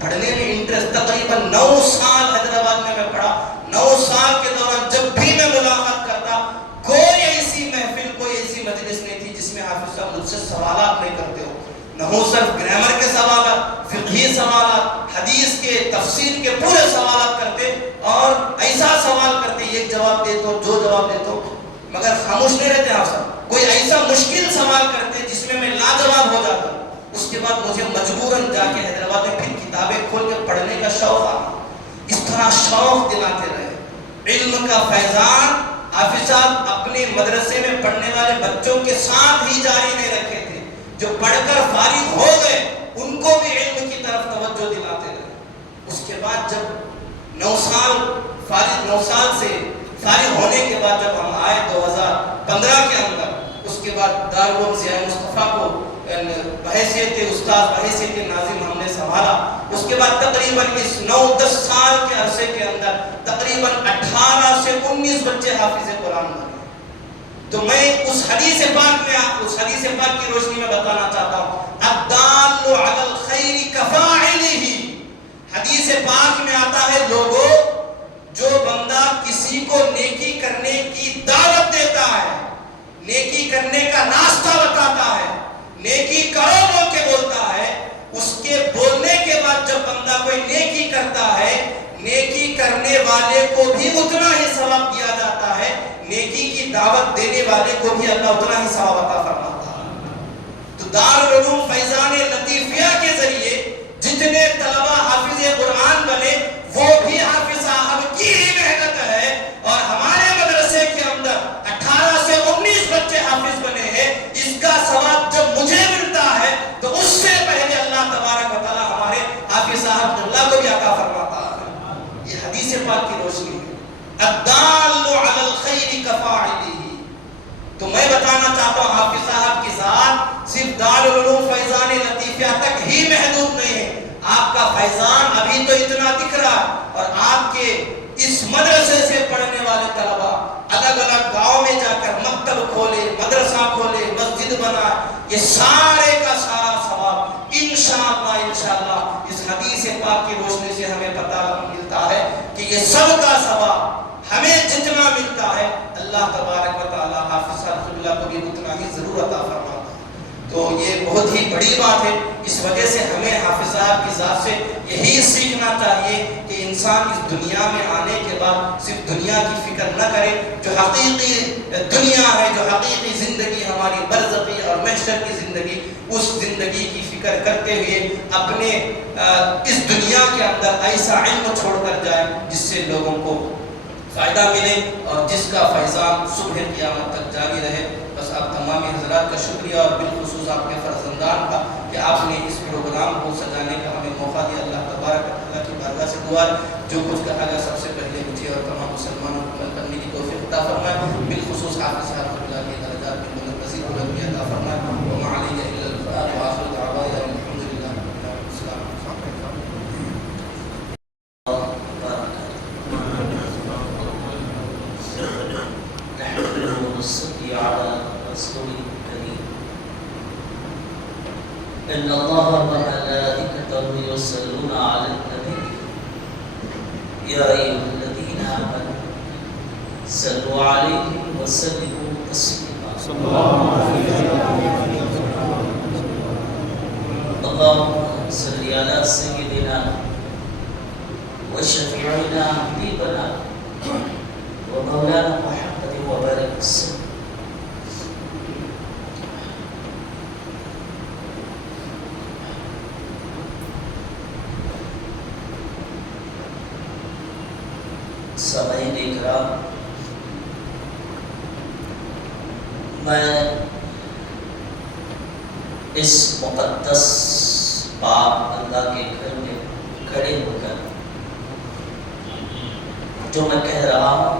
پڑھنے میں انٹرسٹ، تقریباً 9 سال حیدرآباد میں پڑھا۔ 9 سال کے دوران جب بھی میں ملاقات کرتا، کوئی ایسی محفل، کوئی ایسی مجلس نہیں تھی جس میں حافظ صاحب مجھ سے سوالات نہیں کرتے ہو، نہ ہو صرف گرامر کے سوالات، فقہی سوالات، حدیث کے، تفسیر کے پورے سوالات کرتے، اور ایسا سوال کرتے ایک جواب دے تو جو جواب دے تو، مگر خاموش نہیں رہتے آپ سب، کوئی ایسا مشکل سوال کرتے جس میں لاجواب ہو جاتا۔ اس کے بعد مجھے مجبوراً جا کے حیدرآباد میں پھر کتابیں کھول کے پڑھنے کا شوق آنا۔ اس طرح شوق دلاتے رہے۔ علم کا فیضان حافظ صاحب اپنے مدرسے میں پڑھنے والے بچوں کے ساتھ ہی جاری نہیں رکھے تھے، جو پڑھ کر فارغ ہو گئے ان کو بھی علم کی طرف توجہ دلاتے رہے۔ اس کے بعد جب 9 سال سے فارغ ہونے کے بعد جب ہم آئے 2015 کے اندر، اس کے بعد دارالعلوم ضیاء مصطفیٰ کو بحیثیت استاد، بحیثیت ناظم ہم نے سنبھالا۔ اس کے بعد تقریباً اس 9-10 سال کے عرصے کے اندر تقریباً 18 سے 19 بچے حافظ قرآن بنے۔ تو میں اس حدیث پاک کی روشنی میں بتانا چاہتا ہوں، الدال علی الخیر کفاعلہ۔ حدیث پاک میں آتا ہے لوگوں، جو بندہ کسی کو نیکی کرنے کی دعوت دیتا ہے، نیکی کرنے کا راستہ بتاتا ہے، نیکی کرو بول کے بولتا ہے، اس کے بولنے کے بعد جب بندہ کوئی نیکی کرتا ہے، نیکی کرنے والے کو بھی اتنا ہی ثواب دیا جاتا ہے، نیکی کی دعوت دینے والے کو بھی اللہ اتنا ہی ثواب عطا فرماتا ہے۔ تو دارالعلوم فیضان لطیفیہ کے ذریعے جتنے طلبہ حافظ قرآن بنے وہ بھی حافظ صاحب کی ہی محنت ہے، اور ہمارے مدرسے کے اندر 18 سے 19 بچے حافظ روشنی ہے. الدال علی الخیر کفاعلہ. تو میں بتانا چاہتا ہوں حافظ صاحب کی ذات صرف دارالعلوم فیضان لطیفیہ تک ہی محدود نہیں ہے. آپ کا فیضان ابھی تو اتنا دکھ رہا ہے، اور آپ کے اس مدرسے سے پڑھنے والے طلباء الگ الگ گاؤں میں جا کر مکتب کھولے، مدرسہ کھولے، مسجد بنائے، یہ سارے کا سارا ثواب انشاءاللہ اس حدیث پاک کی روشنی سے ہمیں پتہ ملتا ہے کہ یہ سب کا ثواب ہمیں جتنا ملتا ہے اللہ تبارک و تعالی حافظ صاحب اللہ کو بھی اتنا ہی ضرور عطا فرماتا ہے. تو یہ بہت ہی بڑی بات ہے. اس وجہ سے ہمیں حافظ صاحب کی ذات سے یہی سیکھنا چاہیے کہ انسان اس دنیا میں آنے کے بعد صرف دنیا کی فکر نہ کرے. جو حقیقی دنیا ہے، جو حقیقی زندگی ہماری برزخی اور محشر کی زندگی، اس زندگی کی فکر کرتے ہوئے اپنے اس دنیا کے اندر ایسا علم چھوڑ کر جائے جس سے لوگوں کو فائدہ ملے اور جس کا فیضان صبح قیامت تک جاری رہے. بس آپ تمام حضرات کا شکریہ، اور بالخصوص آپ کے فرزندان کا کہ آپ نے اس پروگرام کو سجانے کا ہمیں موقع دیا. اللہ تبارک و تعالیٰ کی بارگاہ سے دعا ہے جو کچھ کہا گیا سب سے پہلے مجھے اور تمام مسلمانوں کو عمل کرنے کی توفیق عطا فرمائے. بالخصوص حافظ صاحب اللہ کے درجات میں بلند مزید بلندی عطا فرمائے. وما علیہ الا البلاغ وآخر دعوانا الحمد للہ رب العالمین. ونصلي على رسوله الكريم. إن الله وملائكته يصلون على النبي يا أيها الذين آمنوا صلوا عليه وسلموا تسليما. اللهم صل على سيدنا وشفيعنا حبيبنا ومولانا محمد وبارك وسلم. سامعین اکرام، میں اس مقدس پاک اللہ کے گھر میں کھڑے ہو کر جو میں کہہ رہا ہوں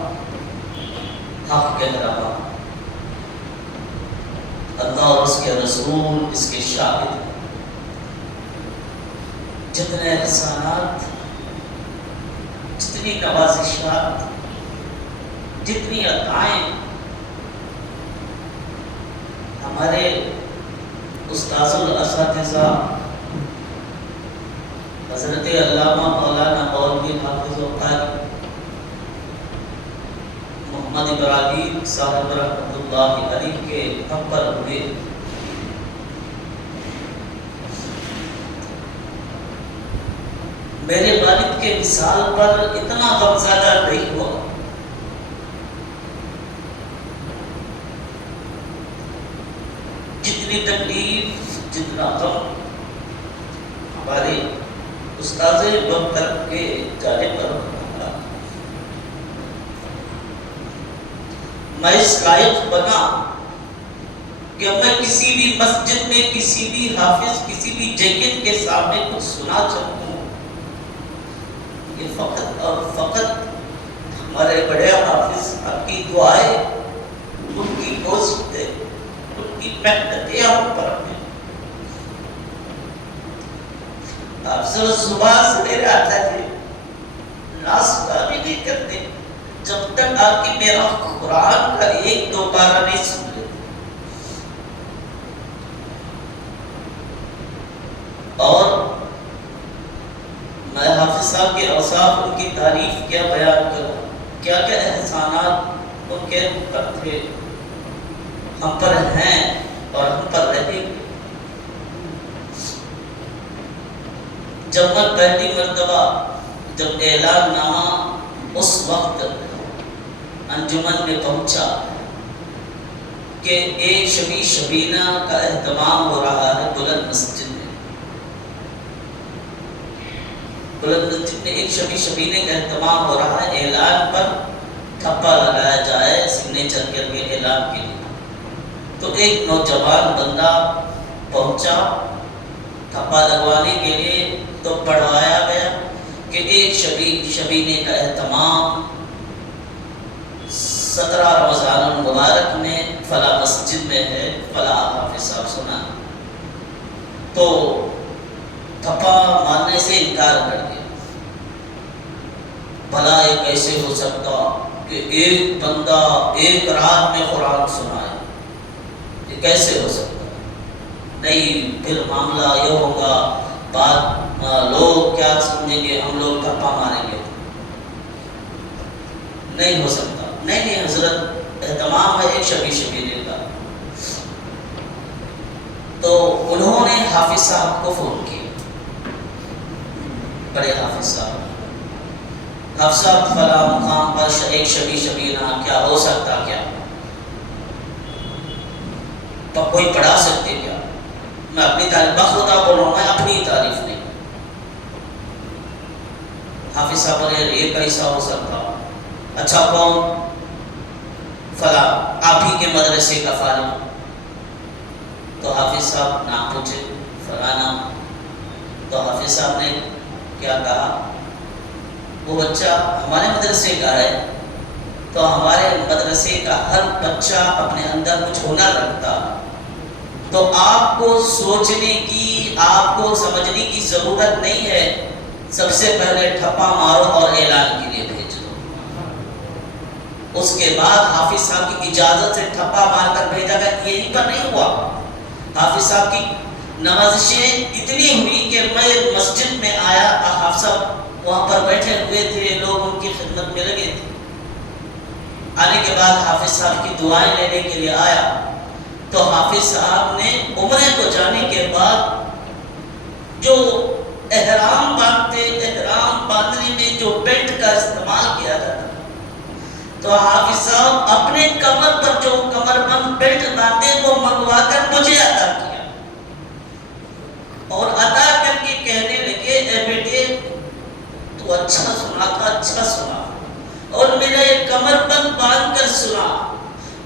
حق کہہ رہا ہوں. اللہ اور اس کے رسول اس کے شاہد. جتنے احسانات، جتنی نوازشات، جتنی عطائیں ہمارے استاذ الاساتذہ حضرت علامہ مولانا مولوی حافظ القاری محمد ابراہیم صاحب رحمۃ اللہ علیہ کے ہم پر ہوئے، میرے والد کے وصال پر اتنا غمزدہ نہیں ہوا. جتنی تکلیف، جتنا غم ہمارے استاذ وقت کے جانے پر ہوگا. میں اس لائق بنا کہ میں کسی بھی مسجد میں کسی بھی حافظ، کسی بھی جیکٹ کے سامنے کچھ سنا سکوں. یہ فقط اور فقط ہمارے بڑے حافظ آپ کی دعائیں، ان کی کوششیں، ان کی محنتیں ہم پر ہیں. آپ سے صبح سویرے آتا ہے، ناشتہ بھی نہیں کرتے جب تک آپ کی میرا قرآن کا ایک دو پارہ نہیں سن لے. اور میں حافظ صاحب کے اوصاف، ان کی تعریف کیا بیان کروں، کیا کیا احسانات ان کے پر تھے، ہم پر ہیں اور ہم پر رہیں گے. جب میں پہلی مرتبہ جب اعلان نامہ اس وقت انجمن میں پہنچا کہ ایک شبی شبینہ کا اہتمام ہو رہا ہے بلند مسجد میں، بلند مسجد میں ایک شبی شبینے کا اہتمام ہو رہا ہے، اعلان پر تھپا لگایا جائے سگنیچر کے لیے، اعلان کے لیے. تو ایک نوجوان بندہ پہنچا تھپا لگوانے کے لیے، تو پڑھوایا گیا. کہ ایک شبینے کا اہتمام 17 رمضان المبارک میں فلاں مسجد میں ہے، فلاں حافظ صاحب سنا، تو تھپا مارنے سے انکار کر دیا۔ بھلا یہ کیسے ہو سکتا کہ ایک بندہ ایک رات میں قرآن سنائے، یہ کیسے ہو سکتا؟ نہیں، پھر معاملہ یہ ہوگا، بات لوگ کیا سمجھیں گے، ہم لوگ تھپا ماریں گے، نہیں ہو سکتا۔ نہیں حضرت، اہتمام ہے ایک شبینے کا۔ تو انہوں نے حافظ صاحب کو فون کیا، بڑے حافظ صاحب فلاں مقام پر ایک شبینہ کیا ہو سکتا، کیا تو کوئی پڑھا سکتے کیا؟ میں اپنی تعریف بخدا بولوں، میں اپنی تعریف نہیں۔ حافظ صاحب بولے یہ کیسا ہو سکتا؟ اچھا کون؟ فلاں آپ ہی کے مدرسے کا فارغ۔ تو حافظ صاحب نام پوچھے، فلاں نام۔ تو حافظ صاحب نے کیا کہا؟ وہ بچہ ہمارے مدرسے کا ہے، تو ہمارے مدرسے کا ہر بچہ اپنے اندر کچھ ہنر رکھتا، تو آپ کو سوچنے کی، آپ کو سمجھنے کی ضرورت نہیں ہے، سب سے پہلے ٹھپا مارو اور اعلان کے لیے بھیج دو۔ اس کے بعد حافظ صاحب کی اجازت سے ٹھپا مار کر بھیجا گیا، یہیں پر نہیں ہوا۔ حافظ صاحب کی نوازشیں اتنی ہوئی کہ میں مسجد میں آیا، حافظ صاحب وہاں پر بیٹھے ہوئے تھے، لوگ ان کی خدمت میں لگے تھے۔ آنے کے بعد حافظ صاحب کی دعائیں لینے کے لیے آیا، تو حافظ صاحب نے عمرے کو جانے کے بعد جو احرام باندھتے، احرام باندھنے میں جو بیلٹ کا استعمال کیا جاتا، تو حافظ صاحب اپنے کمر پر جو کمر بند بیلٹ باندھے وہ منگوا کر مجھے عطا کیا، اور عطا کر کے کہنے لگے اے بیٹے تو اچھا سنا تھا، اچھا سنا، اور میرا یہ کمر بند باندھ کر سنا،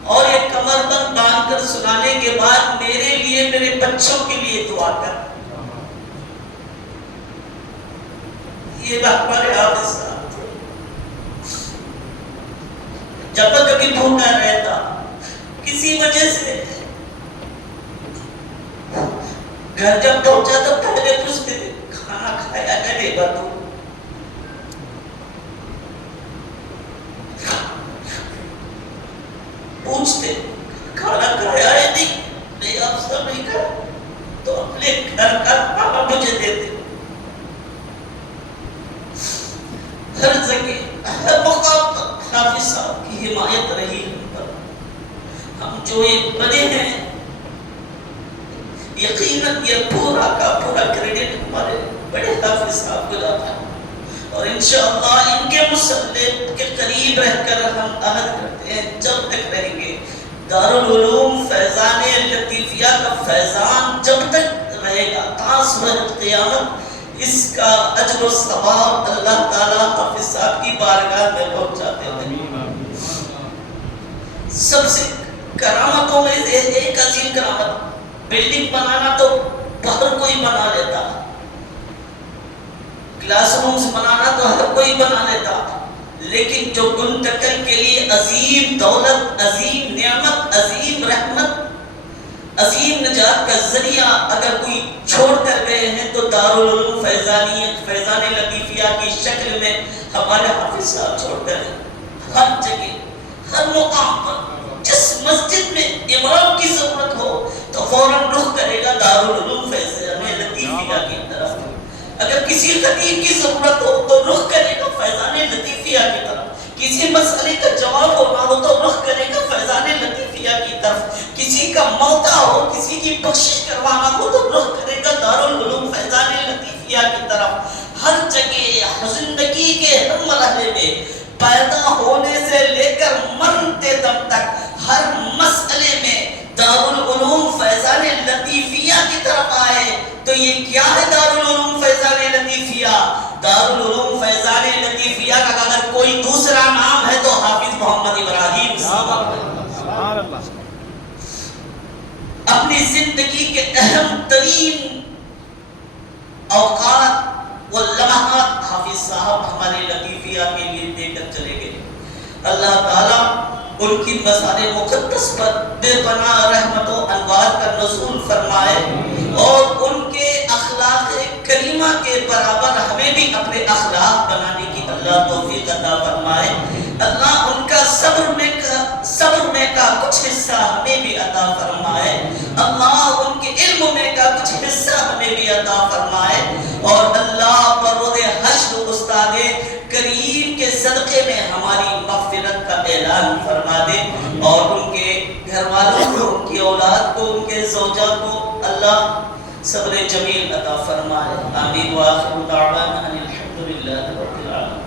اور یہ کمر بند باندھ کر سنانے کے بعد میرے لیے، میرے بچوں کے لیے دعا کر۔ یہ ہمارے حافظ صاحب تھے۔ جب میں کبھی بھوکا رہتا، کسی وجہ سے گھر جب پہنچا تو پہلے پوچھتے تھے کھانا کھایا ہے نہیں بتو، پوچھتے کھانا کھایا ہے نہیں آپ سب نہیں کھایا، تو اپنے گھر کا کھانا مجھے دیتے۔ ہر جگہ ہر مقام پر حافظ صاحب کی حمایت رہی ہم پر۔ ہم جو یہ بنے ہیں، یقیناً یہ پورا کا پورا کریڈٹ ہمارے بڑے حافظ صاحب کو جاتا ہے، اور انشاءاللہ ان کے مسلح کے قریب رہ کر ہم عہد کرتے ہیں، جب تک رہیں گے دارالعلوم فیضان لطیفیہ کا فیضان جب تک رہے گا تا صبح قیامت، اس کا اجر و ثواب اللہ تعالیٰ حافظ صاحب کی بارگاہ میں پہنچاتے ہیں۔ سب سے کرامتوں میں ایک عظیم کرامت، بلڈنگ بنانا تو ہر کوئی بنا لیتا، کلاس رومز بنانا تو ہر کوئی بنا لیتا، لیکن جو منتقل کے لیے عظیم دولت، عظیم نعمت، عظیم رحمت، عظیم نجات کا ذریعہ اگر کوئی چھوڑ کر گئے ہیں تو دارالعلوم فیضانیت، فیضان لطیفیہ کی شکل میں ہمارے حافظ صاحب چھوڑ کر گئے۔ ہر جگہ، ہر مقام پر، جس مسجد میں امام کی ضرورت ہو تو فوراً رخ کرے گا دارالعلوم فیضان لطیفیہ کی طرف، اگر کسی خطیب کی ضرورت ہو تو رخ کرے گا فیضان لطیفیہ کی طرف، کسی مسئلے کا جواب ہونا ہو تو رخ کرے گا فیضان لطیفیہ کی طرف، کسی کا موتا ہو، کسی کی بخشش کروانا ہو تو رخ کرے گا دارالعلوم فیضان لطیفیہ کی طرف۔ ہر جگہ، زندگی کے ہر مرحلے میں، پیدا ہونے سے لے کر مرتے دم تک، ہر مسئلے میں دارالعلوم فیضان لطیفیہ کی طرف آئے۔ تو یہ کیا ہے دارالعلوم فیضان لطیفیہ؟ دارالعلوم فیضان لطیفیہ کا اگر کوئی دوسرا نام ہے تو حافظ محمد ابراہیم صاحب۔ اپنی زندگی کے اہم ترین اوقات وہ لمحات حافظ صاحب ہمارے لطیفیہ کے لیے دے کر چلے گئے. اللہ تعالیٰ ان کی مزار مقدس پر بے پناہ رحمت و انوار کا نزول فرمائے اور ان کے اخلاق کریمہ کے برابر ہمیں بھی اپنے اخلاق بنانے کی اللہ توفیق عطا فرمائے. اللہ ان کا صبر میں کا کچھ حصہ ہمیں بھی عطا فرمائے. اللہ ان کے علم میں کا کچھ حصہ ہمیں بھی عطا فرمائے. اور اللہ بروز حشر استاد کریم کے صدقے میں ہماری مغفرت کا اعلان فرما دے اور ان کے گھر والوں کو، ان کی اولاد کو، ان کے زوجہ کو اللہ صبر جمیل عطا فرمائے. آمین وآخر دعوانا ان الحمدللہ رب العالمین.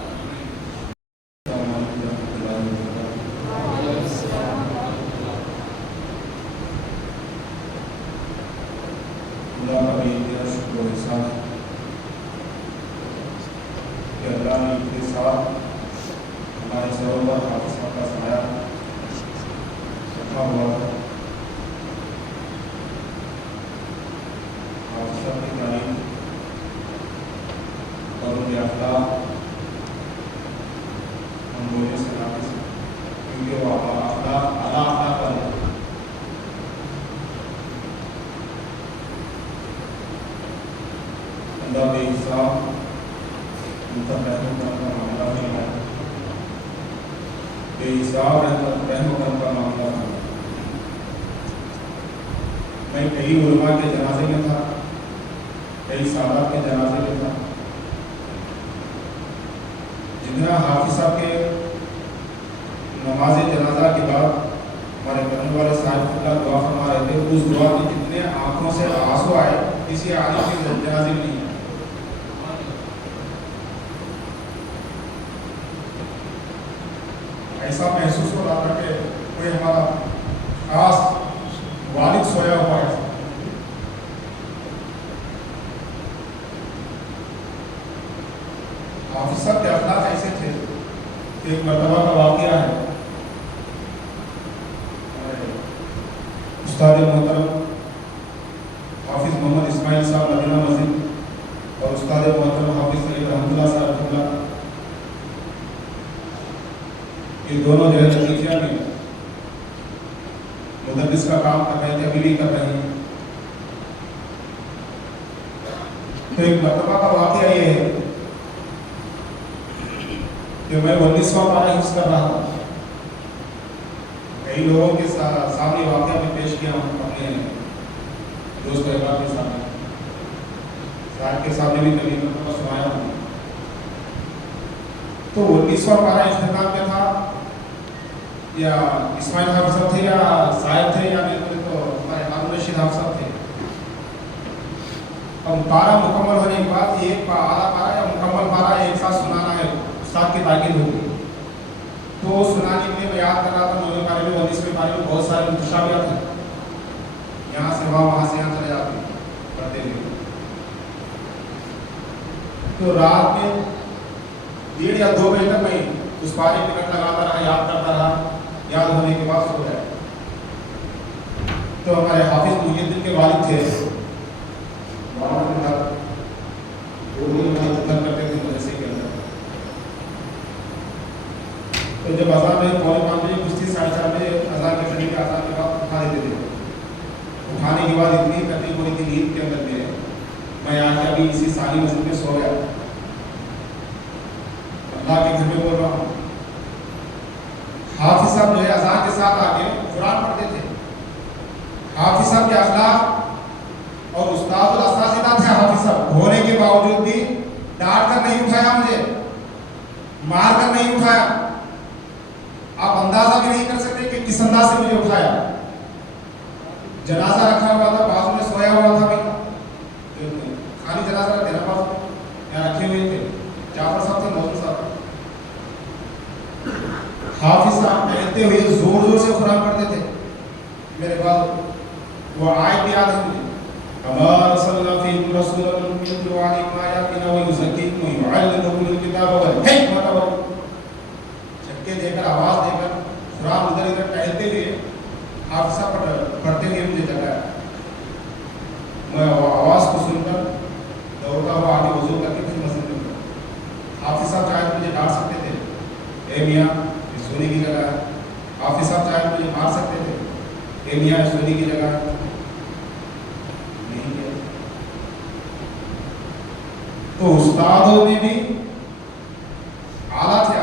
اللہ کا بھی انتہا شکر و احسان ہے کہ اللہ نے ان کے ساتھ ہمارے سروں پر حافظ صاحب کا سایہ رکھا ہوا ہے. حافظ صاحب کی تعلیم اور ان کے اخلاق ہم بولنے سے ناقص ہیں کیونکہ وہ اخلاق اعلیٰ اخلاق والے ہیں. اللہ بے حساب ان پر رحم کرنے کا معاملہ فرمائے. بے حساب رحم کرنے کا معاملہ فرمائے. میں کئی علماء کے جنازے میں تھا، کئی سادات کے جنازے میں تھا. جتنا حافظ صاحب کے نماز جنازہ کے بعد ہمارے کرنے والے صاحب اللہ دعا فرما رہے تھے، اس دعا میں جتنے آنکھوں سے آنسو آئے کسی عالم کے جنازے میں نہیں. ایسا محسوس ہو رہا تھا کہ کوئی ہمارا خاص والد سویا ہوا ہے. حافظ صاحب کے اخلاق ایسے تھے کہ ایک مرتبہ کا واقعہ ہے. استاد محترم حافظ محمد اسماعیل صاحب مدینہ مسجد اور استاد محترم حافظ سید رحمۃ اللہ صاحب اللہ، یہ دونوں جو ہے لطیفیہ میں مدرس کا کام کر رہے تھے، ابھی بھی کر رہے ہیں. تو ایک مرتبہ کا واقعہ یہ ہے کہ میں 19واں پارہ حفظ کر رہا تھا. کئی لوگوں کے سامنے واقعہ میں پیش کیا ہوں، اپنے دوست احباب کے سامنے، صاحب کے سامنے بھی کبھی مرتبہ سنایا ہوں. تو 19واں پارہ اختتام میں تھا، یا اسماعیل حافظ صاحب تھے یا صاحب تھے یا میرے تو ہمارے ہارون رشید حافظ صاحب تھے. اب پارہ مکمل ہونے کے بعد ایک اعلیٰ پارہ یا مکمل پارہ ایک ساتھ سنانا ہے، استاد کی تاکید ہوگی. تو سنانے کے لیے میں یاد کر رہا تھا 9ویں پارے میں 19ویں پارے میں بہت سارے متشابہات ہیں، یہاں سے وہاں سے یہاں چلے جاتے ہیں پڑھتے ہوئے. تو رات میں 1:30 یا 2 بجے تک میں اس پارے کی منٹ لگاتا رہا، یاد کرتا رہا. یاد ہونے کے بعد سو گیا. تو ہمارے حافظ محی الدین کے والد تھے، وہاں کرتے تھے مدرسے کے اندر. تو جب اذان میں 4:45 بجے کچھ تھی، 4:30 بجے اذان کے شریک کے اذان کے بعد اٹھا دیتے تھے. اٹھانے کے بعد اتنی تکلیف ہو رہی تھی نیند کے اندر میں آ کے ابھی اسی ساری مسجد میں سو گیا. اللہ کے گھر میں بول رہا ہوں. حافظ صاحب جو ہے اذان کے ساتھ آ کے قرآن پڑھتے تھے. حافظ صاحب کے اخلاق اور استاد الاساتذہ تھے. حافظ صاحب ہونے کے باوجود بھی ڈانٹ کر نہیں اٹھایا، مجھے مار کر نہیں اٹھایا. آپ اندازہ بھی نہیں کر سکتے کہ کس انداز سے مجھے اٹھایا. جنازہ رکھا ہوا تھا، بازو میں سویا ہوا تھا. خالی جنازہ رکھتے نا بازو یہاں رکھے ہوئے تھے. جعفر صاحب تھے، موضوع صاحب. حافظ صاحب کہتے ہوئے زور زور سے قرآن پڑھتے تھے. میرے بعد وہ آیت بھی یاد ہے مجھے، اما رسولنا فیکم رسولا منکم یعلمکم آیاتنا ویزکیکم ویعلمکم الکتاب والحکمۃ چھکے دے کر آواز دے کر قرآن ادھر ادھر ٹہلتے ہوئے حافظ صاحب پڑھتے ہوئے مجھے جگایا. میں آواز کو سن کر دوڑتا ہوا آگے وضو کر کے پھر مسجد میاں یہ سونے کی جگہ ہے. حافظ صاحب چاہے مجھے مار سکتے تھے, اے میاں یہ سونے کی جگہ ہے, نہیں کیا. تو استادوں میں بھی اعلیٰ تھے,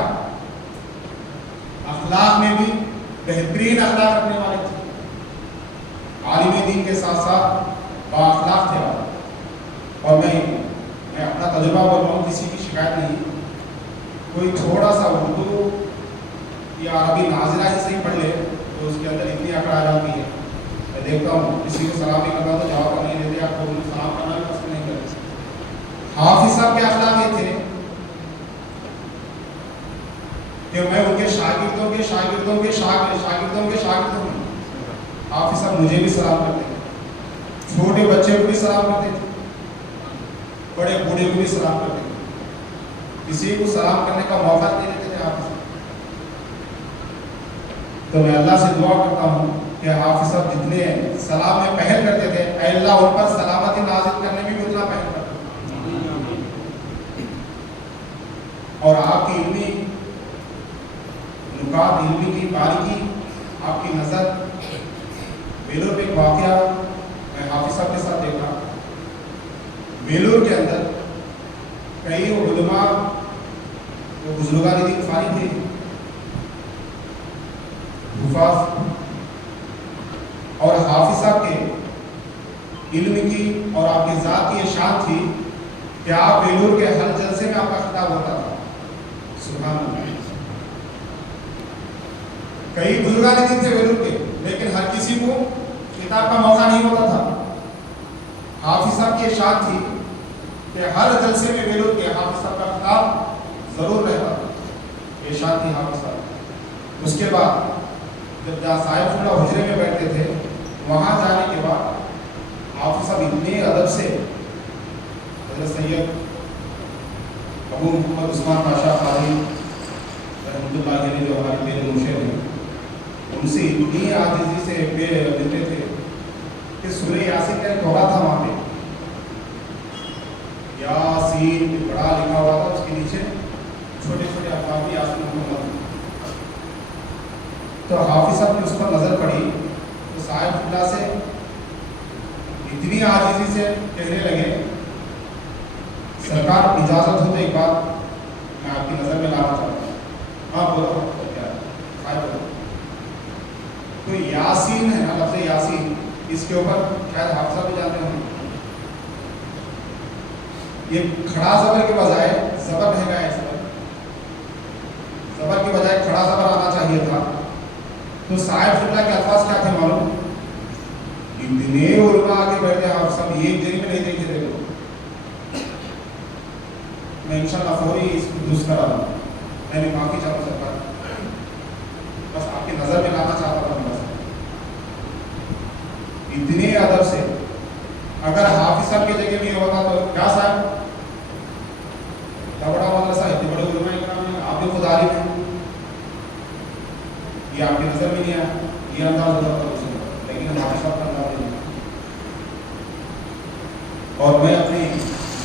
اخلاق میں بھی بہترین اخلاق رکھنے والے تھے, عالم دین کے ساتھ ساتھ با اخلاق تھے. اور میں اپنا تجربہ بول رہا ہوں, کسی کی شکایت نہیں. کوئی تھوڑا سا اردو یا عربی نازلہ ہی صحیح پڑھ لے تو اس کے اندر اتنی اکڑ آ جاتی ہے. میں دیکھتا ہوں کسی کو سلام نہیں کرنا تو جواب نہیں دیتے, آپ کو سلام کرنا بھی پسند نہیں کرتے. حافظ صاحب کے اخلاق یہ تھے کہ میں ان کے شاگردوں کے شاگردوں کے شاگردوں کے شاگرد ہوں. حافظ صاحب مجھے بھی سلام کرتے تھے, چھوٹے بچے کو بھی سلام کرتے تھے, بڑے بوڑھے کو بھی سلام کرتے تھے. کسی کو سلام کرنے کا موقع نہیں دیتے تھے حافظ صاحب. تو میں اللہ سے دعا کرتا ہوں کہ حافظ صاحب جتنے سلام میں پہل کرتے تھے, اے اللہ ان پر سلامتی نازل کرنے میں بھی اتنا پہل کرتے. اور آپ کی علمی نکات, علمی کی باریکی, آپ کی نظر, ویلور پہ ایک واقعہ میں حافظ صاحب کے ساتھ دیکھا. ویلور کے اندر کئی علماء وہ بزرگان دین فارغ ہوئے, حفاظ, اور حافظ صاحب کے علم کی اور آپ کی ذات کی یہ شان تھی کہ آپ ویلور کے ہر جلسے میں آپ کا خطاب ہوتا تھا. سبحان اللہ. کئی بزرگان دین تھے ویلور کے, لیکن ہر کسی کو خطاب کا موقع نہیں ہوتا تھا. حافظ صاحب کی یہ شان تھی کہ ہر جلسے میں ویلور کے حافظ صاحب کا خطاب ضرور رہتا تھا. یہ شان تھی حافظ صاحب. اس کے بعد جب صاحب اللہ حجرے میں بیٹھتے تھے, وہاں جانے کے بعد حافظ صاحب اتنے ادب سے حضرت سید ابو محمد عثمان پاشا قاری رحمۃ اللہ علیہ جو ہمارے میرے مرشد ہیں, ان سے اتنی عاجزی سے ملتے تھے کہ سورہ یاسین کا ایک دورہ تھا وہاں پہ, یاسین بڑا لکھا ہوا تھا, اس کے نیچے چھوٹے چھوٹے الفاظ بھی یاسین محمد. تو حافظ صاحب نے اس پر نظر پڑی تو صاحب اللہ سے اتنی عاجزی سے کہنے لگے, سرکار اجازت ہو تو ایک بات میں آپ کی نظر میں لانا چاہتا ہوں. ہاں بولو, کیا صاحب بولو. تو یاسین ہے نا, لفظ یاسین, اس کے اوپر شاید حافظ صاحب بھی جانتے ہوں, یہ کھڑا زبر کے بجائے زبر رہے گا, زبر کے بجائے کھڑا زبر آنا چاہیے تھا. تو صاحب اللہ کے الفاظ کیا تھے معلوم؟ اتنے علماء آگے بیٹھے آپ سب ایک جگہ میں نہیں دیکھے تھے. میں انشاءاللہ فوری اس کو درست کرا دوں. میں نے معافی چاہتا ہوں سرکار, بس آپ کی نظر میں لانا چاہتا تھا. بس اتنے ادب سے, اگر حافظ صاحب کی جگہ میں ہوتا تو کیا صاحب بڑا مدرسہ ہے, اتنے بڑے علماء کرام ہیں, آپ بھی خود عالم ہیں, یہ آپ کی نظر میں نہیں آیا, یہ انداز ہوتا تھا اسے, لیکن حافظ صاحب کا انداز نہیں. اور میں اپنی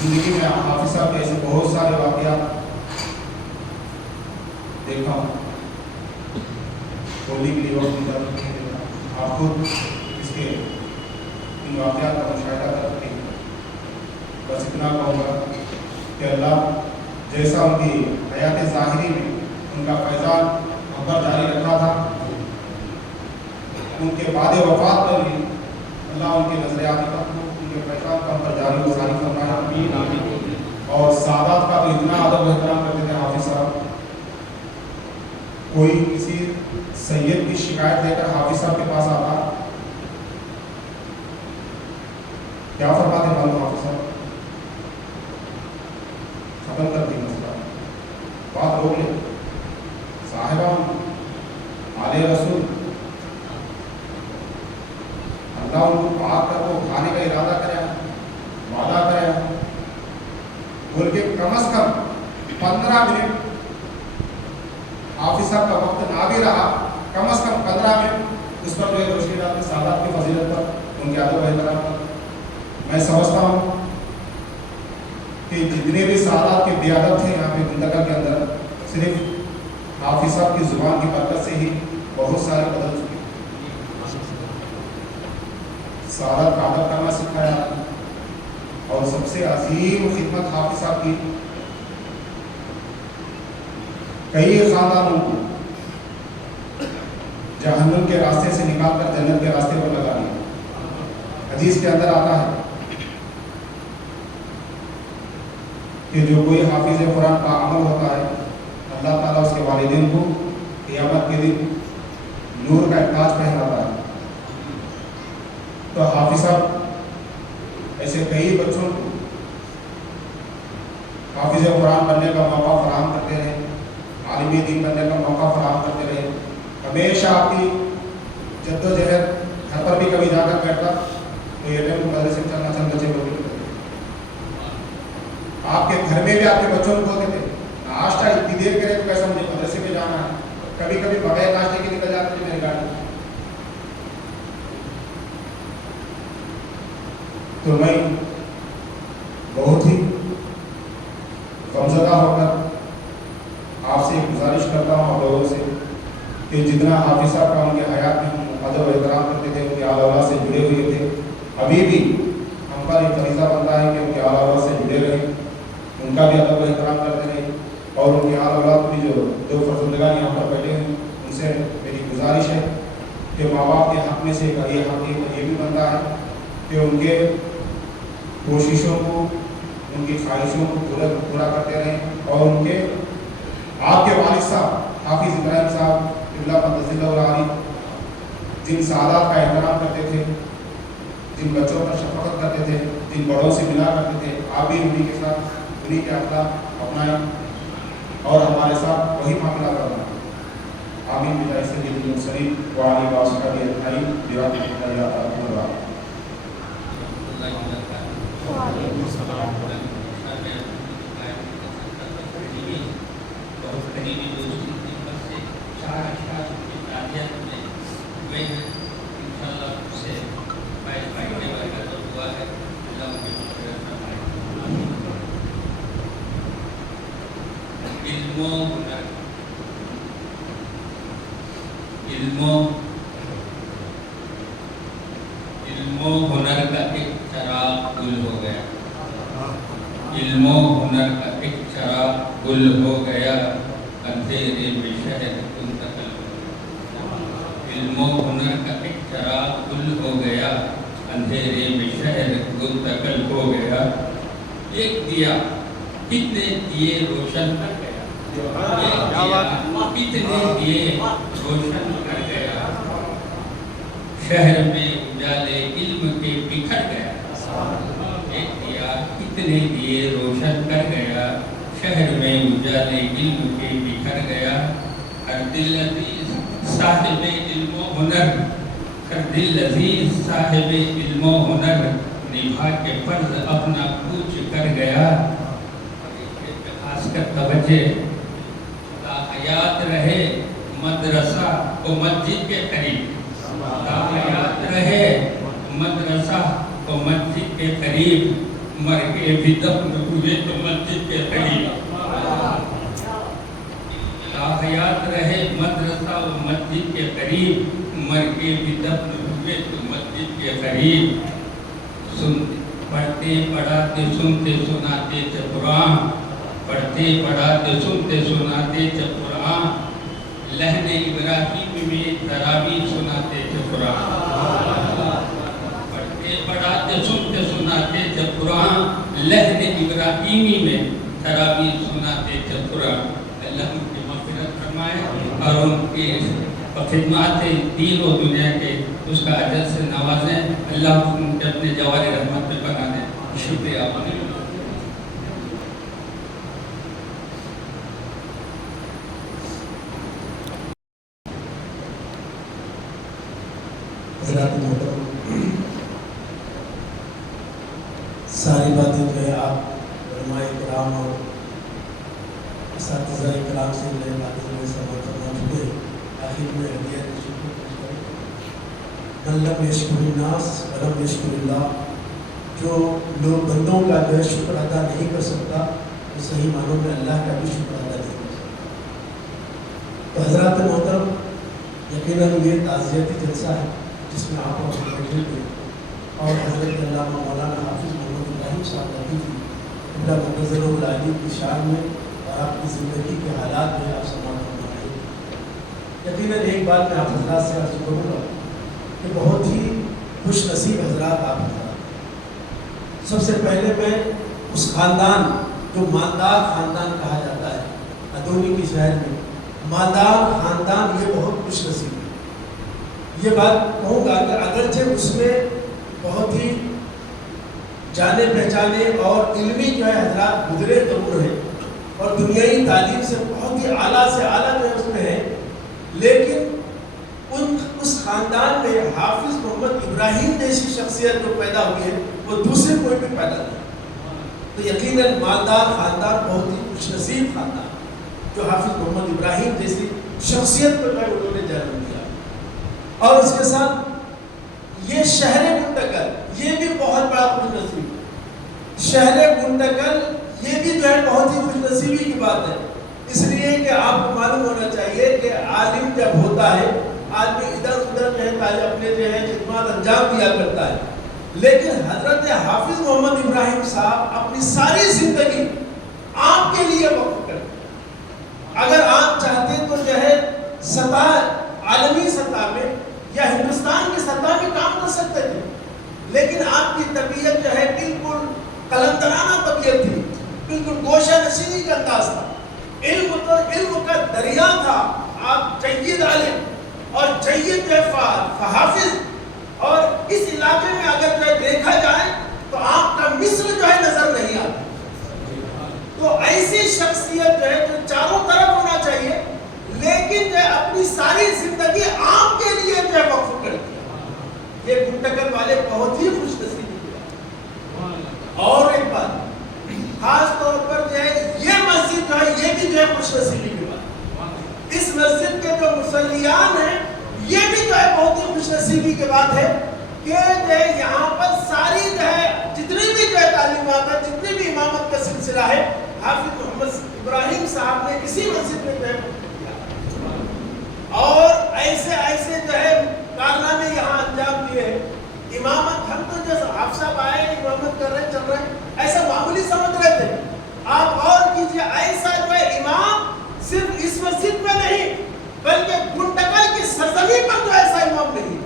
زندگی میں حافظ صاحب کے ایسے بہت سارے واقعات دیکھا ہوں. بولنے کے لیے وقت نہیں دیتا, آپ خود اس کے ان واقعات کا مشاہدہ کر سکتے ہیں. بس اتنا کہوں گا کہ اللہ جیسا ان کی حیات ظاہری میں ان کا فیضان ہم پر جاری رکھا تھا, ان کے بعد وفات پر بھی اللہ ان کے نظریات کا, ان کے فیضان کا ہم پر جاری و ساری فرمایا. اور سادات کا تو اتنا ادب و احترام کرتے تھے حافظ صاحب. کوئی کسی سید کی شکایت لے کر حافظ صاحب کے پاس آتا, کیا فرماتے معلوم حافظ صاحب؟ ختم کر دی مسئلہ, بات روک لے. صاحبان آل رسول, اللہ ان کو پاک کر کو کھانے کا ارادہ کرے, وعدہ کرے, بول کے کم از کم 15 منٹ حافظ صاحب کا وقت نہ بھی رہا, کم از کم 15 منٹ اس پر جو ہے روشنی ڈالتے سادات کی فضیلت پر, ان کے ادب و احترام پر. میں سمجھتا ہوں کہ جتنے بھی سادات کے بے ادب تھے یہاں پہ منتقل کے اندر, صرف حافظ صاحب کی زبان کی برکت سے ہی بہت سارے بدل چکے. سعادت کا ادب کرنا سکھایا اور سب سے عظیم خدمت حافظ صاحب کی کئی خاندانوں کو جہنم کے راستے سے نکال کر جنت کے راستے پر لگا دیا. حدیث کے اندر آتا ہے کہ جو کوئی حافظ قرآن کا عمل ہوتا ہے اللہ تعالیٰ اس کے والدین کو قیامت کے دن نور کا تاج پہناتا ہے. تو حافظ صاحب ایسے کئی بچوں کو حافظ قرآن بننے کا موقع فراہم کرتے رہے, عالم دین بننے کا موقع فراہم کرتے رہے. ہمیشہ آپ کی جد و جہد گھر پر بھی کبھی جا کر بیٹھتا تو یہ ٹائم مدرسے میں چلنا چند بچے کو آپ کے گھر میں بھی آپ کے بچوں کو بولتے تھے ناشتہ اتنی دیر کرے تو کیسا مجھے مدرسے میں جانا ہے. کبھی کبھی بغیر ناشتے کے نکل جاتے تھے میری گاڑی. تو میں بہت ہی غمزدہ ہو کر آپ سے گزارش کرتا ہوں آپ لوگوں سے کہ جتنا حافظ صاحب کا ان کے حیات میں ہم ادب و احترام کرتے تھے, ان کے آل اولاد سے جڑے ہوئے تھے, ابھی بھی ہم پر ایک فریضہ بنتا ہے کہ ان کے آل اولاد سے جڑے رہیں, ان کا بھی ادب و احترام کرتے رہیں. اور ان کے آل اولاد بھی جو دو فرزندگان یہاں پر بیٹھے ہیں ان سے میری گزارش ہے کہ ماں باپ کے حق میں سے یہ حق یہ بھی بنتا ہے کہ ان کے کوششوں کو ان کی خواہشوں کو پورا کرتے رہیں. اور ان کے آپ کے والد صاحب حافظ ابراہیم صاحب قبلہ متضل اور عاری جن سعادات کا احترام کرتے تھے, جن بچوں پر شفقت کرتے تھے, جن بڑوں سے ملا کرتے تھے, آپ بھی انہیں کے ساتھ انہیں کے اخلاق اپنائیں اور ہمارے ساتھ وہی معاملہ کرنا. آمین بجائے سید المرسلین وعلی واسطہ اجمعین برحمتک یا ارحم الراحمین. علم و ہنر کا ایک چراغ گل ہو گیا. علم و ہنر کا ایک چراغ گل ہو گیا, اندھیرے میں شہر منتقل ہو گیا. علم و ہنر کا ایک چراغ گل ہو گیا, اندھیرے میں شہر منتقل ہو گیا. ایک دیا کتنے دیے روشن کر گیا, ایک دیا کتنے دیے روشن کر گیا. شہر میں اجالے علم کے بکھر گیا, ایک دیا کتنے دیے روشن کر گیا. شہر میں اجالے علم کے بکھر گیا. ہر دل عزیز صاحب علم و ہنر, ہر دل عزیز صاحب علم و ہنر نبھا کے فرض اپنا کوچ کر گیا. خاص کر توجہ, حیات رہے مدرسہ و مسجد کے قریب, حیات رہے مدرسہ و مسجد کے قریب, مر کے بھی دفن ہوئے تو مسجد کے قریب. حیات رہے مدرسہ و مسجد کے قریب, مر کے بھی دفن ہوئے تو مسجد کے قریب. پڑھتے پڑھاتے سنتے سناتے قرآن, پڑھتے پڑھاتے سنتے سناتے قرآن. لہن ابراہیم میں تراویح سناتے قرآن. پڑھتے پڑھاتے سنتے سناتے قرآن, لہن ابراہیمی میں تراویح سناتے قرآن. اللہ ان کی مغفرت فرمائے اور ان کی خدمات دین و دنیا کے اس کا اجر سے نوازیں. اللہ ان کے اپنے جوار رحمت میں بنا دیں. شکریہ. حضرات محترم, ساری باتیں جو ہے آپ علماء کرام اور اساتذہ کرام سے میں باتیں میں سمجھ کرنا چکے. آخر میں ہدیہ من لم یشکر الناس ولم یشکر اللہ, جو لوگ بندوں کا جو ہے شکر ادا نہیں کر سکتا وہ صحیح معنوں میں اللہ کا بھی شکر ادا نہیں کر سکتا. تو حضرات محترم یقیناً یہ تعزیتی جلسہ ہے جس میں آپ لوگ بیٹھے ہوئے اور حضرت علامہ مولانا حافظ محمد ابراہیم صاحب کی اللہ منتظر العالی کی شان میں اور آپ کی زندگی کے حالات میں آپ سماعت فرما رہے ہیں۔ یقیناً ایک بات میں آپ حضرات سے عرض کروں گا کہ بہت ہی خوش نصیب حضرات آپ حضرات۔ سب سے پہلے میں اس خاندان جو مالدار خاندان کہا جاتا ہے ادونی کے شہر میں، مالدار خاندان، یہ بہت خوش نصیب ہے۔ یہ بات کہوں گا کہ اگرچہ اس میں بہت ہی جانے پہچانے اور علمی جو ہے حضرات گزرے ضرور ہیں اور دنیائی تعلیم سے بہت ہی اعلیٰ سے اعلیٰ جو ہے اس میں ہے، لیکن اس خاندان میں حافظ محمد ابراہیم جیسی شخصیت جو پیدا ہوئی ہے وہ دوسرے کوئی بھی پیدا نہیں۔ تو یقیناً مالدار خاندان بہت ہی خوش نصیب خاندان جو حافظ محمد ابراہیم جیسی شخصیت کو جو ہے انہوں نے جنم دیا۔ اور اس کے ساتھ یہ شہر گنڈکل یہ بھی بہت بڑا خوش نصیب، شہر گنڈکل یہ بھی جو ہے بہت ہی خوش نصیبی کی بات ہے، اس لیے کہ آپ کو معلوم ہونا چاہیے کہ عالم جب ہوتا ہے آدمی ادھر ادھر جو ہے اپنے جو ہے خدمات انجام دیا کرتا ہے، لیکن حضرت حافظ محمد ابراہیم صاحب اپنی ساری زندگی آپ کے لیے وقف کرتے۔ اگر آپ چاہتے تو جو ہے سطح عالمی سطح میں یا ہندوستان کی سطح میں کام کر سکتے تھے، لیکن آپ کی طبیعت جو ہے بالکل قلندرانہ طبیعت تھی، بالکل گوشہ نشینی کا انداز تھا، علم کا دریا تھا، آپ جید عالم اور جید جو ہے حافظ، اور اس علاقے میں اگر جو ہے دیکھا جائے تو آپ کا مصر جو ہے نظر نہیں آتا۔ تو ایسی شخصیت جو ہے جو چاروں طرف ہونا چاہیے، لیکن جو ہے اپنی ساری زندگی آپ کے لیے جو ہے وقف کر دیا۔ یہ گنڈکل والے بہت ہی خوش نصیبی تھے۔ اور ایک بات خاص طور پر جو ہے یہ مسجد جو ہے یہ بھی جو ہے خوش نصیبی کی بات، اس مسجد کے جو مصلیان ہیں یہ بھی جو ہے بہت ہی خوش نصیبی کی بات ہے کہ جو ہے یہاں پر ساری جو ہے جتنی بھی جو ہے تعلیمات ہے، جتنی بھی امامت کا سلسلہ ہے، حافظ محمد ابراہیم صاحب نے اسی مسجد میں جو ہے اور ایسے ایسے جو ہے کارنامے یہاں انجام دیے ہیں۔ امامت ہم تو جیسے آپ صاحب آئے امامت کر رہے چل رہے ایسا معمولی سمجھ رہے تھے، آپ اور کیجئے ایسا جو ہے امام صرف اس مسجد میں نہیں بلکہ گنڈکل کی سرزمین پر تو ایسا امام نہیں۔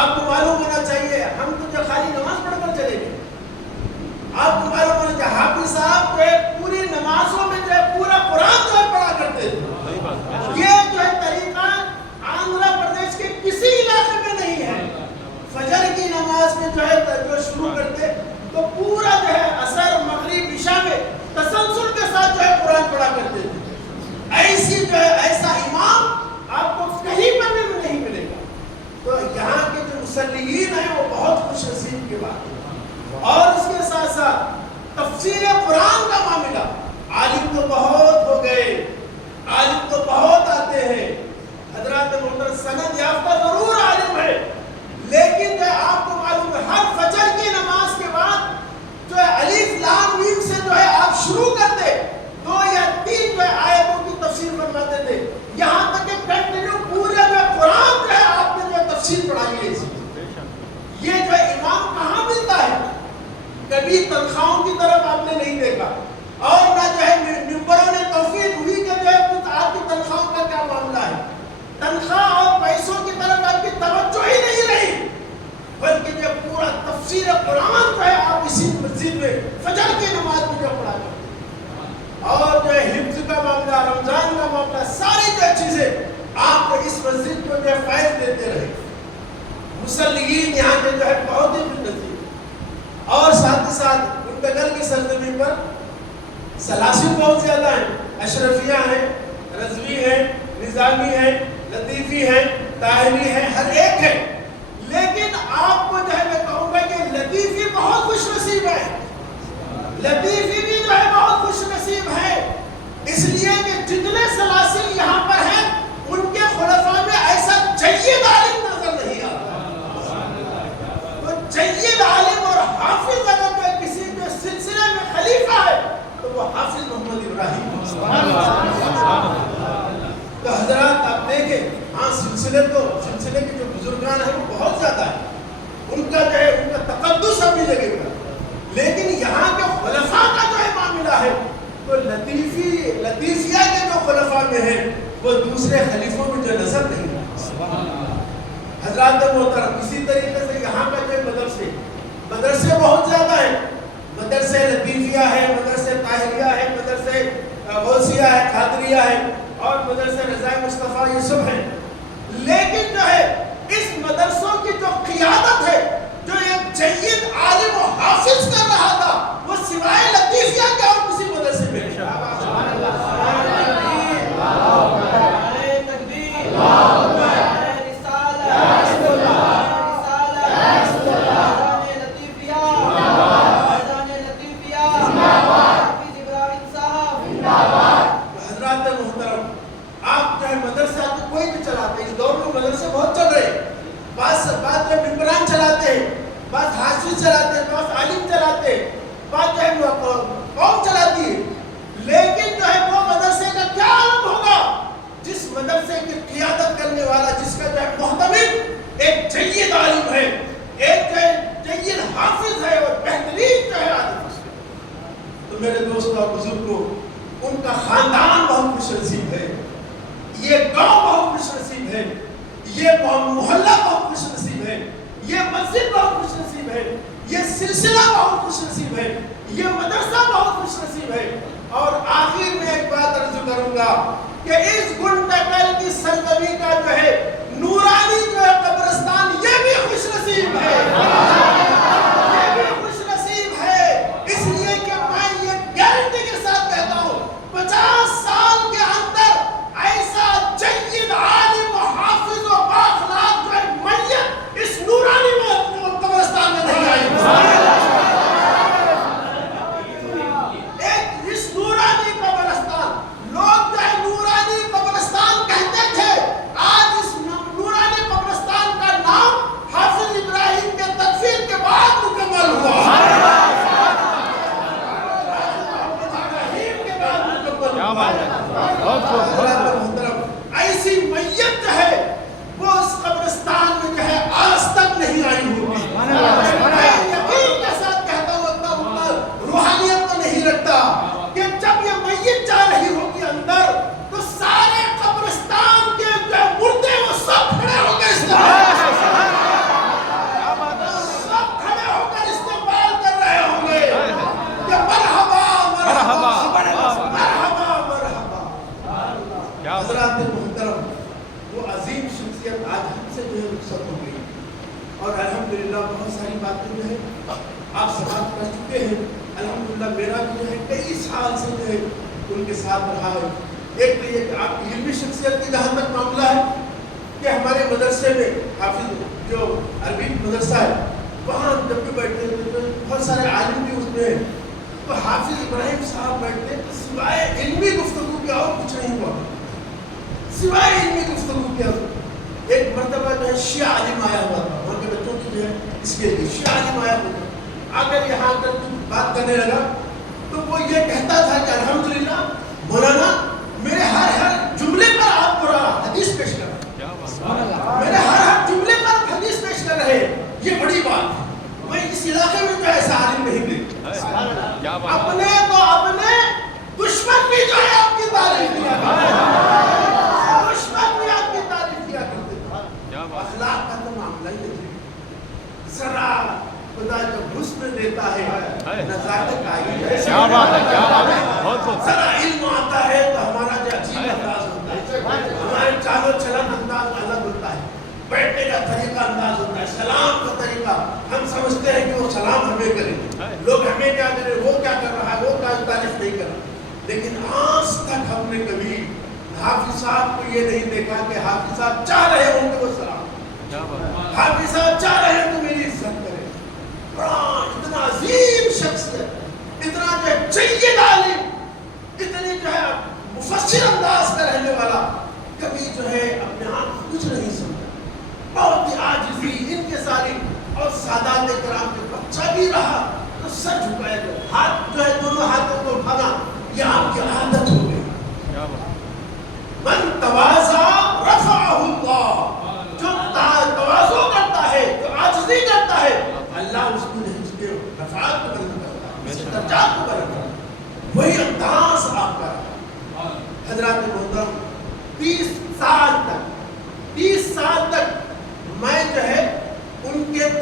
آپ کو معلوم ہونا چاہیے ہم تو جو خالی نماز پڑھ کر چلے گئے، آپ کو معلوم ہونا چاہیے حافظ صاحب جو ہے پوری نمازوں میں جو ہے پورا قرآن جو ہے پڑھا کرتے تھے۔ یہ جو ہے طریقہ آندھرا پردیش کے کسی علاقے میں نہیں ہے۔ فجر کی نماز میں جو ہے جو شروع کرتے تو پورا جو ہے عصر مغرب عشاء میں تسلسل کے ساتھ جو ہے قرآن پڑھا کرتے تھے۔ ایسی جو ہے ایسا امام آپ کو کہیں پر بھی نہیں ملے گا۔ تو یہاں کے جو مصلیین ہیں وہ بہت خوش نصیب کی بات ہے۔ اور اس کے ساتھ ساتھ تفسیر قرآن کا معاملہ، عالم تو بہت ہو گئے، عالم تو بہت آتے ہیں، حضرات محترم سند یافتہ ضرور عالم ہے، لیکن جو آپ کو معلوم ہے ہر فجر کی نماز کے بعد جو ہے الف لام میم سے جو ہے آپ شروع کرتے 2 یا 3 جو ہے آیتوں کی تفسیر فرماتے تھے، یہاں تک کہ کنٹینیو پورا جو ہے قرآن جو ہے آپ نے جو ہے تفسیر پڑھائی ہے۔ یہ جو ہے امام کہاں ملتا ہے؟ کبھی تنخواہوں کی طرف آپ نے نہیں دیکھا، اور نہ جو ہے ممبروں نے توفیق ہوئی کہ جو ہے کچھ آپ کی تنخواہوں کا کیا معاملہ ہے، تنخواہ اور پیسوں کی طرف آپ کی توجہ ہی نہیں رہی، بلکہ جو پورا تفسیر قرآن جو ہے آپ اسی مسجد میں فجر کی نماز میں جو پڑھا کرتے، اور جو ہے حفظ کا معاملہ، رمضان کا معاملہ، ساری جو چیزیں آپ کو اس مسجد کو جو ہے فائد دیتے رہے۔ مصلیین یہاں کے جو ہے بہت ہی خوش نصیب، اور ساتھ ہی ساتھ گنڈکل کی سرزمین پر سلاسل بہت زیادہ ہیں، اشرفیہ ہیں، رضوی ہیں، نظامی ہیں، لطیفی ہیں، طاہری ہیں، ہر ایک ہے، لیکن آپ کو جو ہے میں کہوں گا کہ لطیفی بہت خوش نصیب ہے، لطیفی بھی جو ہے بہت خوش نصیب ہے، اس لیے کہ جتنے سلاسل یہاں پر ہیں ان کے خلفاء میں ایسا جید عالم نظر نہیں آتا۔ تو جید عالم اور حافظ اگر کوئی کسی کے سلسلے میں خلیفہ ہے تو وہ حافظ محمد ابراہیم۔ آپ دیکھیں ہاں سلسلے کے جو بزرگان ہیں وہ بہت زیادہ ہیں، ان کا جو ہے ان کا تقدس اپنی جگہ پر، لیکن یہاں کے خلفاء کا جو ہے معاملہ ہے تو لطیفیہ کے جو خلفاء میں ہیں وہ دوسرے خلیفوں میں جو نظر نہیں حضرات محترم۔ اسی طریقے سے یہاں کا جو مدرسے بہت زیادہ ہیں، مدرسے لطیفیہ ہے، مدرسے طاہریہ ہے، مدرسے غوثیہ ہے، قادریہ ہے اور مدرسے رضائے مصطفیٰ، یہ سب ہیں، لیکن جو ہے اس مدرسوں کی جو قیادت ہے، جو ایک جید عالم و حافظ کر رہا تھا، وہ سوائے لطیفیہ کے اور کسی مدرسے میں نہیں۔ مدرسے بہت چل رہے، بعض جو ممبران چلاتے ہیں، بعض حافظ چلاتے ہیں، بعض عالم چلاتے ہیں، بعض جو ہے قوم چلاتی ہے، لیکن جو ہے وہ مدرسے کا کیا عالم ہوگا جس مدرسے کی قیادت کرنے والا، جس کا جو ہے محتمل ایک جید عالم ہے، ایک جو ہے جید حافظ ہے اور بہترین جو ہے عالم ہے۔ تو میرے دوستوں اور بزرگوں، ان کا خاندان بہت خوش نصیب ہے، یہ گاؤں بہت خوش نصیب ہے، یہ محلہ بہت خوش نصیب ہے، یہ مسجد بہت خوش نصیب ہے، یہ سلسلہ بہت خوش نصیب ہے، یہ مدرسہ بہت خوش نصیب ہے۔ اور آخر میں ایک بات عرض کروں گا کہ اس گنڈکل کی سرزمین کا جو ہے نورانی جو ہے قبرستان، یہ بھی خوش نصیب ہے، یہ بھی خوش نصیب ہے، اس لیے کہ میں یہ گارنٹی کے ساتھ کہتا ہوں 50 سال کے اندر ایسا جید عالم و حافظ و بااخلاق جو ہے میت اس نورانی میں قبرستان میں نہیں آئی۔ ایک اس نورانی قبرستان، لوگ جو ہے نورانی قبرستان کہتے تھے، آج اس نورانی قبرستان کا نام حافظ ابراہیم کے تدفین کے بعد مکمل ہوا۔ ایسی میت جو ہے وہ اس قبرستان میں جو ہے آج تک نہیں آئی ہوگی۔ میں یقین کے ساتھ کہتا ہوں، اتنا روحانیت تو نہیں رکھتا کہ جب یہ میت جا رہی ہوگی اندر تو سارے قبرستان کے جو مردے وہ سب کھڑے ہو کر استقبال کر رہے ہوں گے کہ مرحبا مرحبا مرحبا مرحبا۔ حضرات محترم، وہ عظیم شخصیت آج ہم سے جو ہے رخصت ہو گئی، اور الحمدللہ بہت ساری باتیں جو ہے آپ سماعت کر چکے ہیں۔ الحمدللہ میرا بھی جو ہے کئی سال سے جو ہے ان کے ساتھ رہا ہے۔ ایک تو یہ کہ آپ کی علمی شخصیت کی جہاں تک معاملہ ہے کہ ہمارے مدرسے میں حافظ جو عربی مدرسہ ہے، وہاں جب بھی بیٹھتے تھے تو بہت سارے عالم بھی اس میں ہیں، تو حافظ ابراہیم صاحب بیٹھتے تو سوائے علمی گفتگو کے اور کچھ نہیں ہوا، سوائے علمی گفتگو کے۔ ایک مرتبہ جو ہے شیعہ عالم آیا ہوا تھا، وہاں کے بچوں کی جو ہے اس کے لیے شیعہ عالم آیا ہوا تھا، آ کر یہاں کر بات کرنے لگا تو وہ یہ کہتا تھا کہ الحمدللہ مولانا میرے ہر جملے پر آپ پورا حدیث پیش کر رہے ہیں، میرے ہر جملے پر حدیث پیش کر رہے ہیں، یہ بڑی بات ہے۔ میں اس علاقے میں جو ایسا عالم نہیں دیکھتا، اپنے تو اپنے دشمن بھی جو ہے آپ کی تعریف کیا کرتے ہیں، دشمن بھی آپ کی تعریف کیا کرتے ہیں۔ اخلاق کا تو معاملہ یہ ہے، ذرا خدا جب حسن دیتا ہے نزاکت آئی ہے، ذرا علم آتا ہے تو ہمارا جو عجیب انداز ہوتا ہے، ہمارے چال و چلن انداز الگ ہوتا ہے، بیٹھنے کا طریقہ انداز ہوتا ہے، سلام کا طریقہ ہم سمجھتے ہیں کہ وہ سلام ہمیں کریں، لوگ ہمیں کیا کریں، وہ کیا کر رہا ہے، وہ کیا تعریف نہیں کر رہا، لیکن آج تک ہم نے کبھی حافظ صاحب کو یہ نہیں دیکھا کہ حافظ صاحب چاہ رہے ہوں کہ وہ سلام، حافظ صاحب چاہ رہے ہیں تو میری عزت کریں۔ اتنا عظیم شخصیت، اتنا جو ہے جید عالم، اتنی جو ہے مفسر انداز کا رہنے والا، کبھی جو ہے اپنے آپ کچھ نہیں سمجھا، بہت ہی عاجزی ان کے ساری، اور سادات کرام کے بچہ بھی رہا تو سر جھکائے گا، ہاتھ جو ہے دونوں ہاتھوں کو اٹھانا یہ آپ کی عادت ہو گئی۔ من تواضع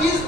20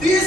20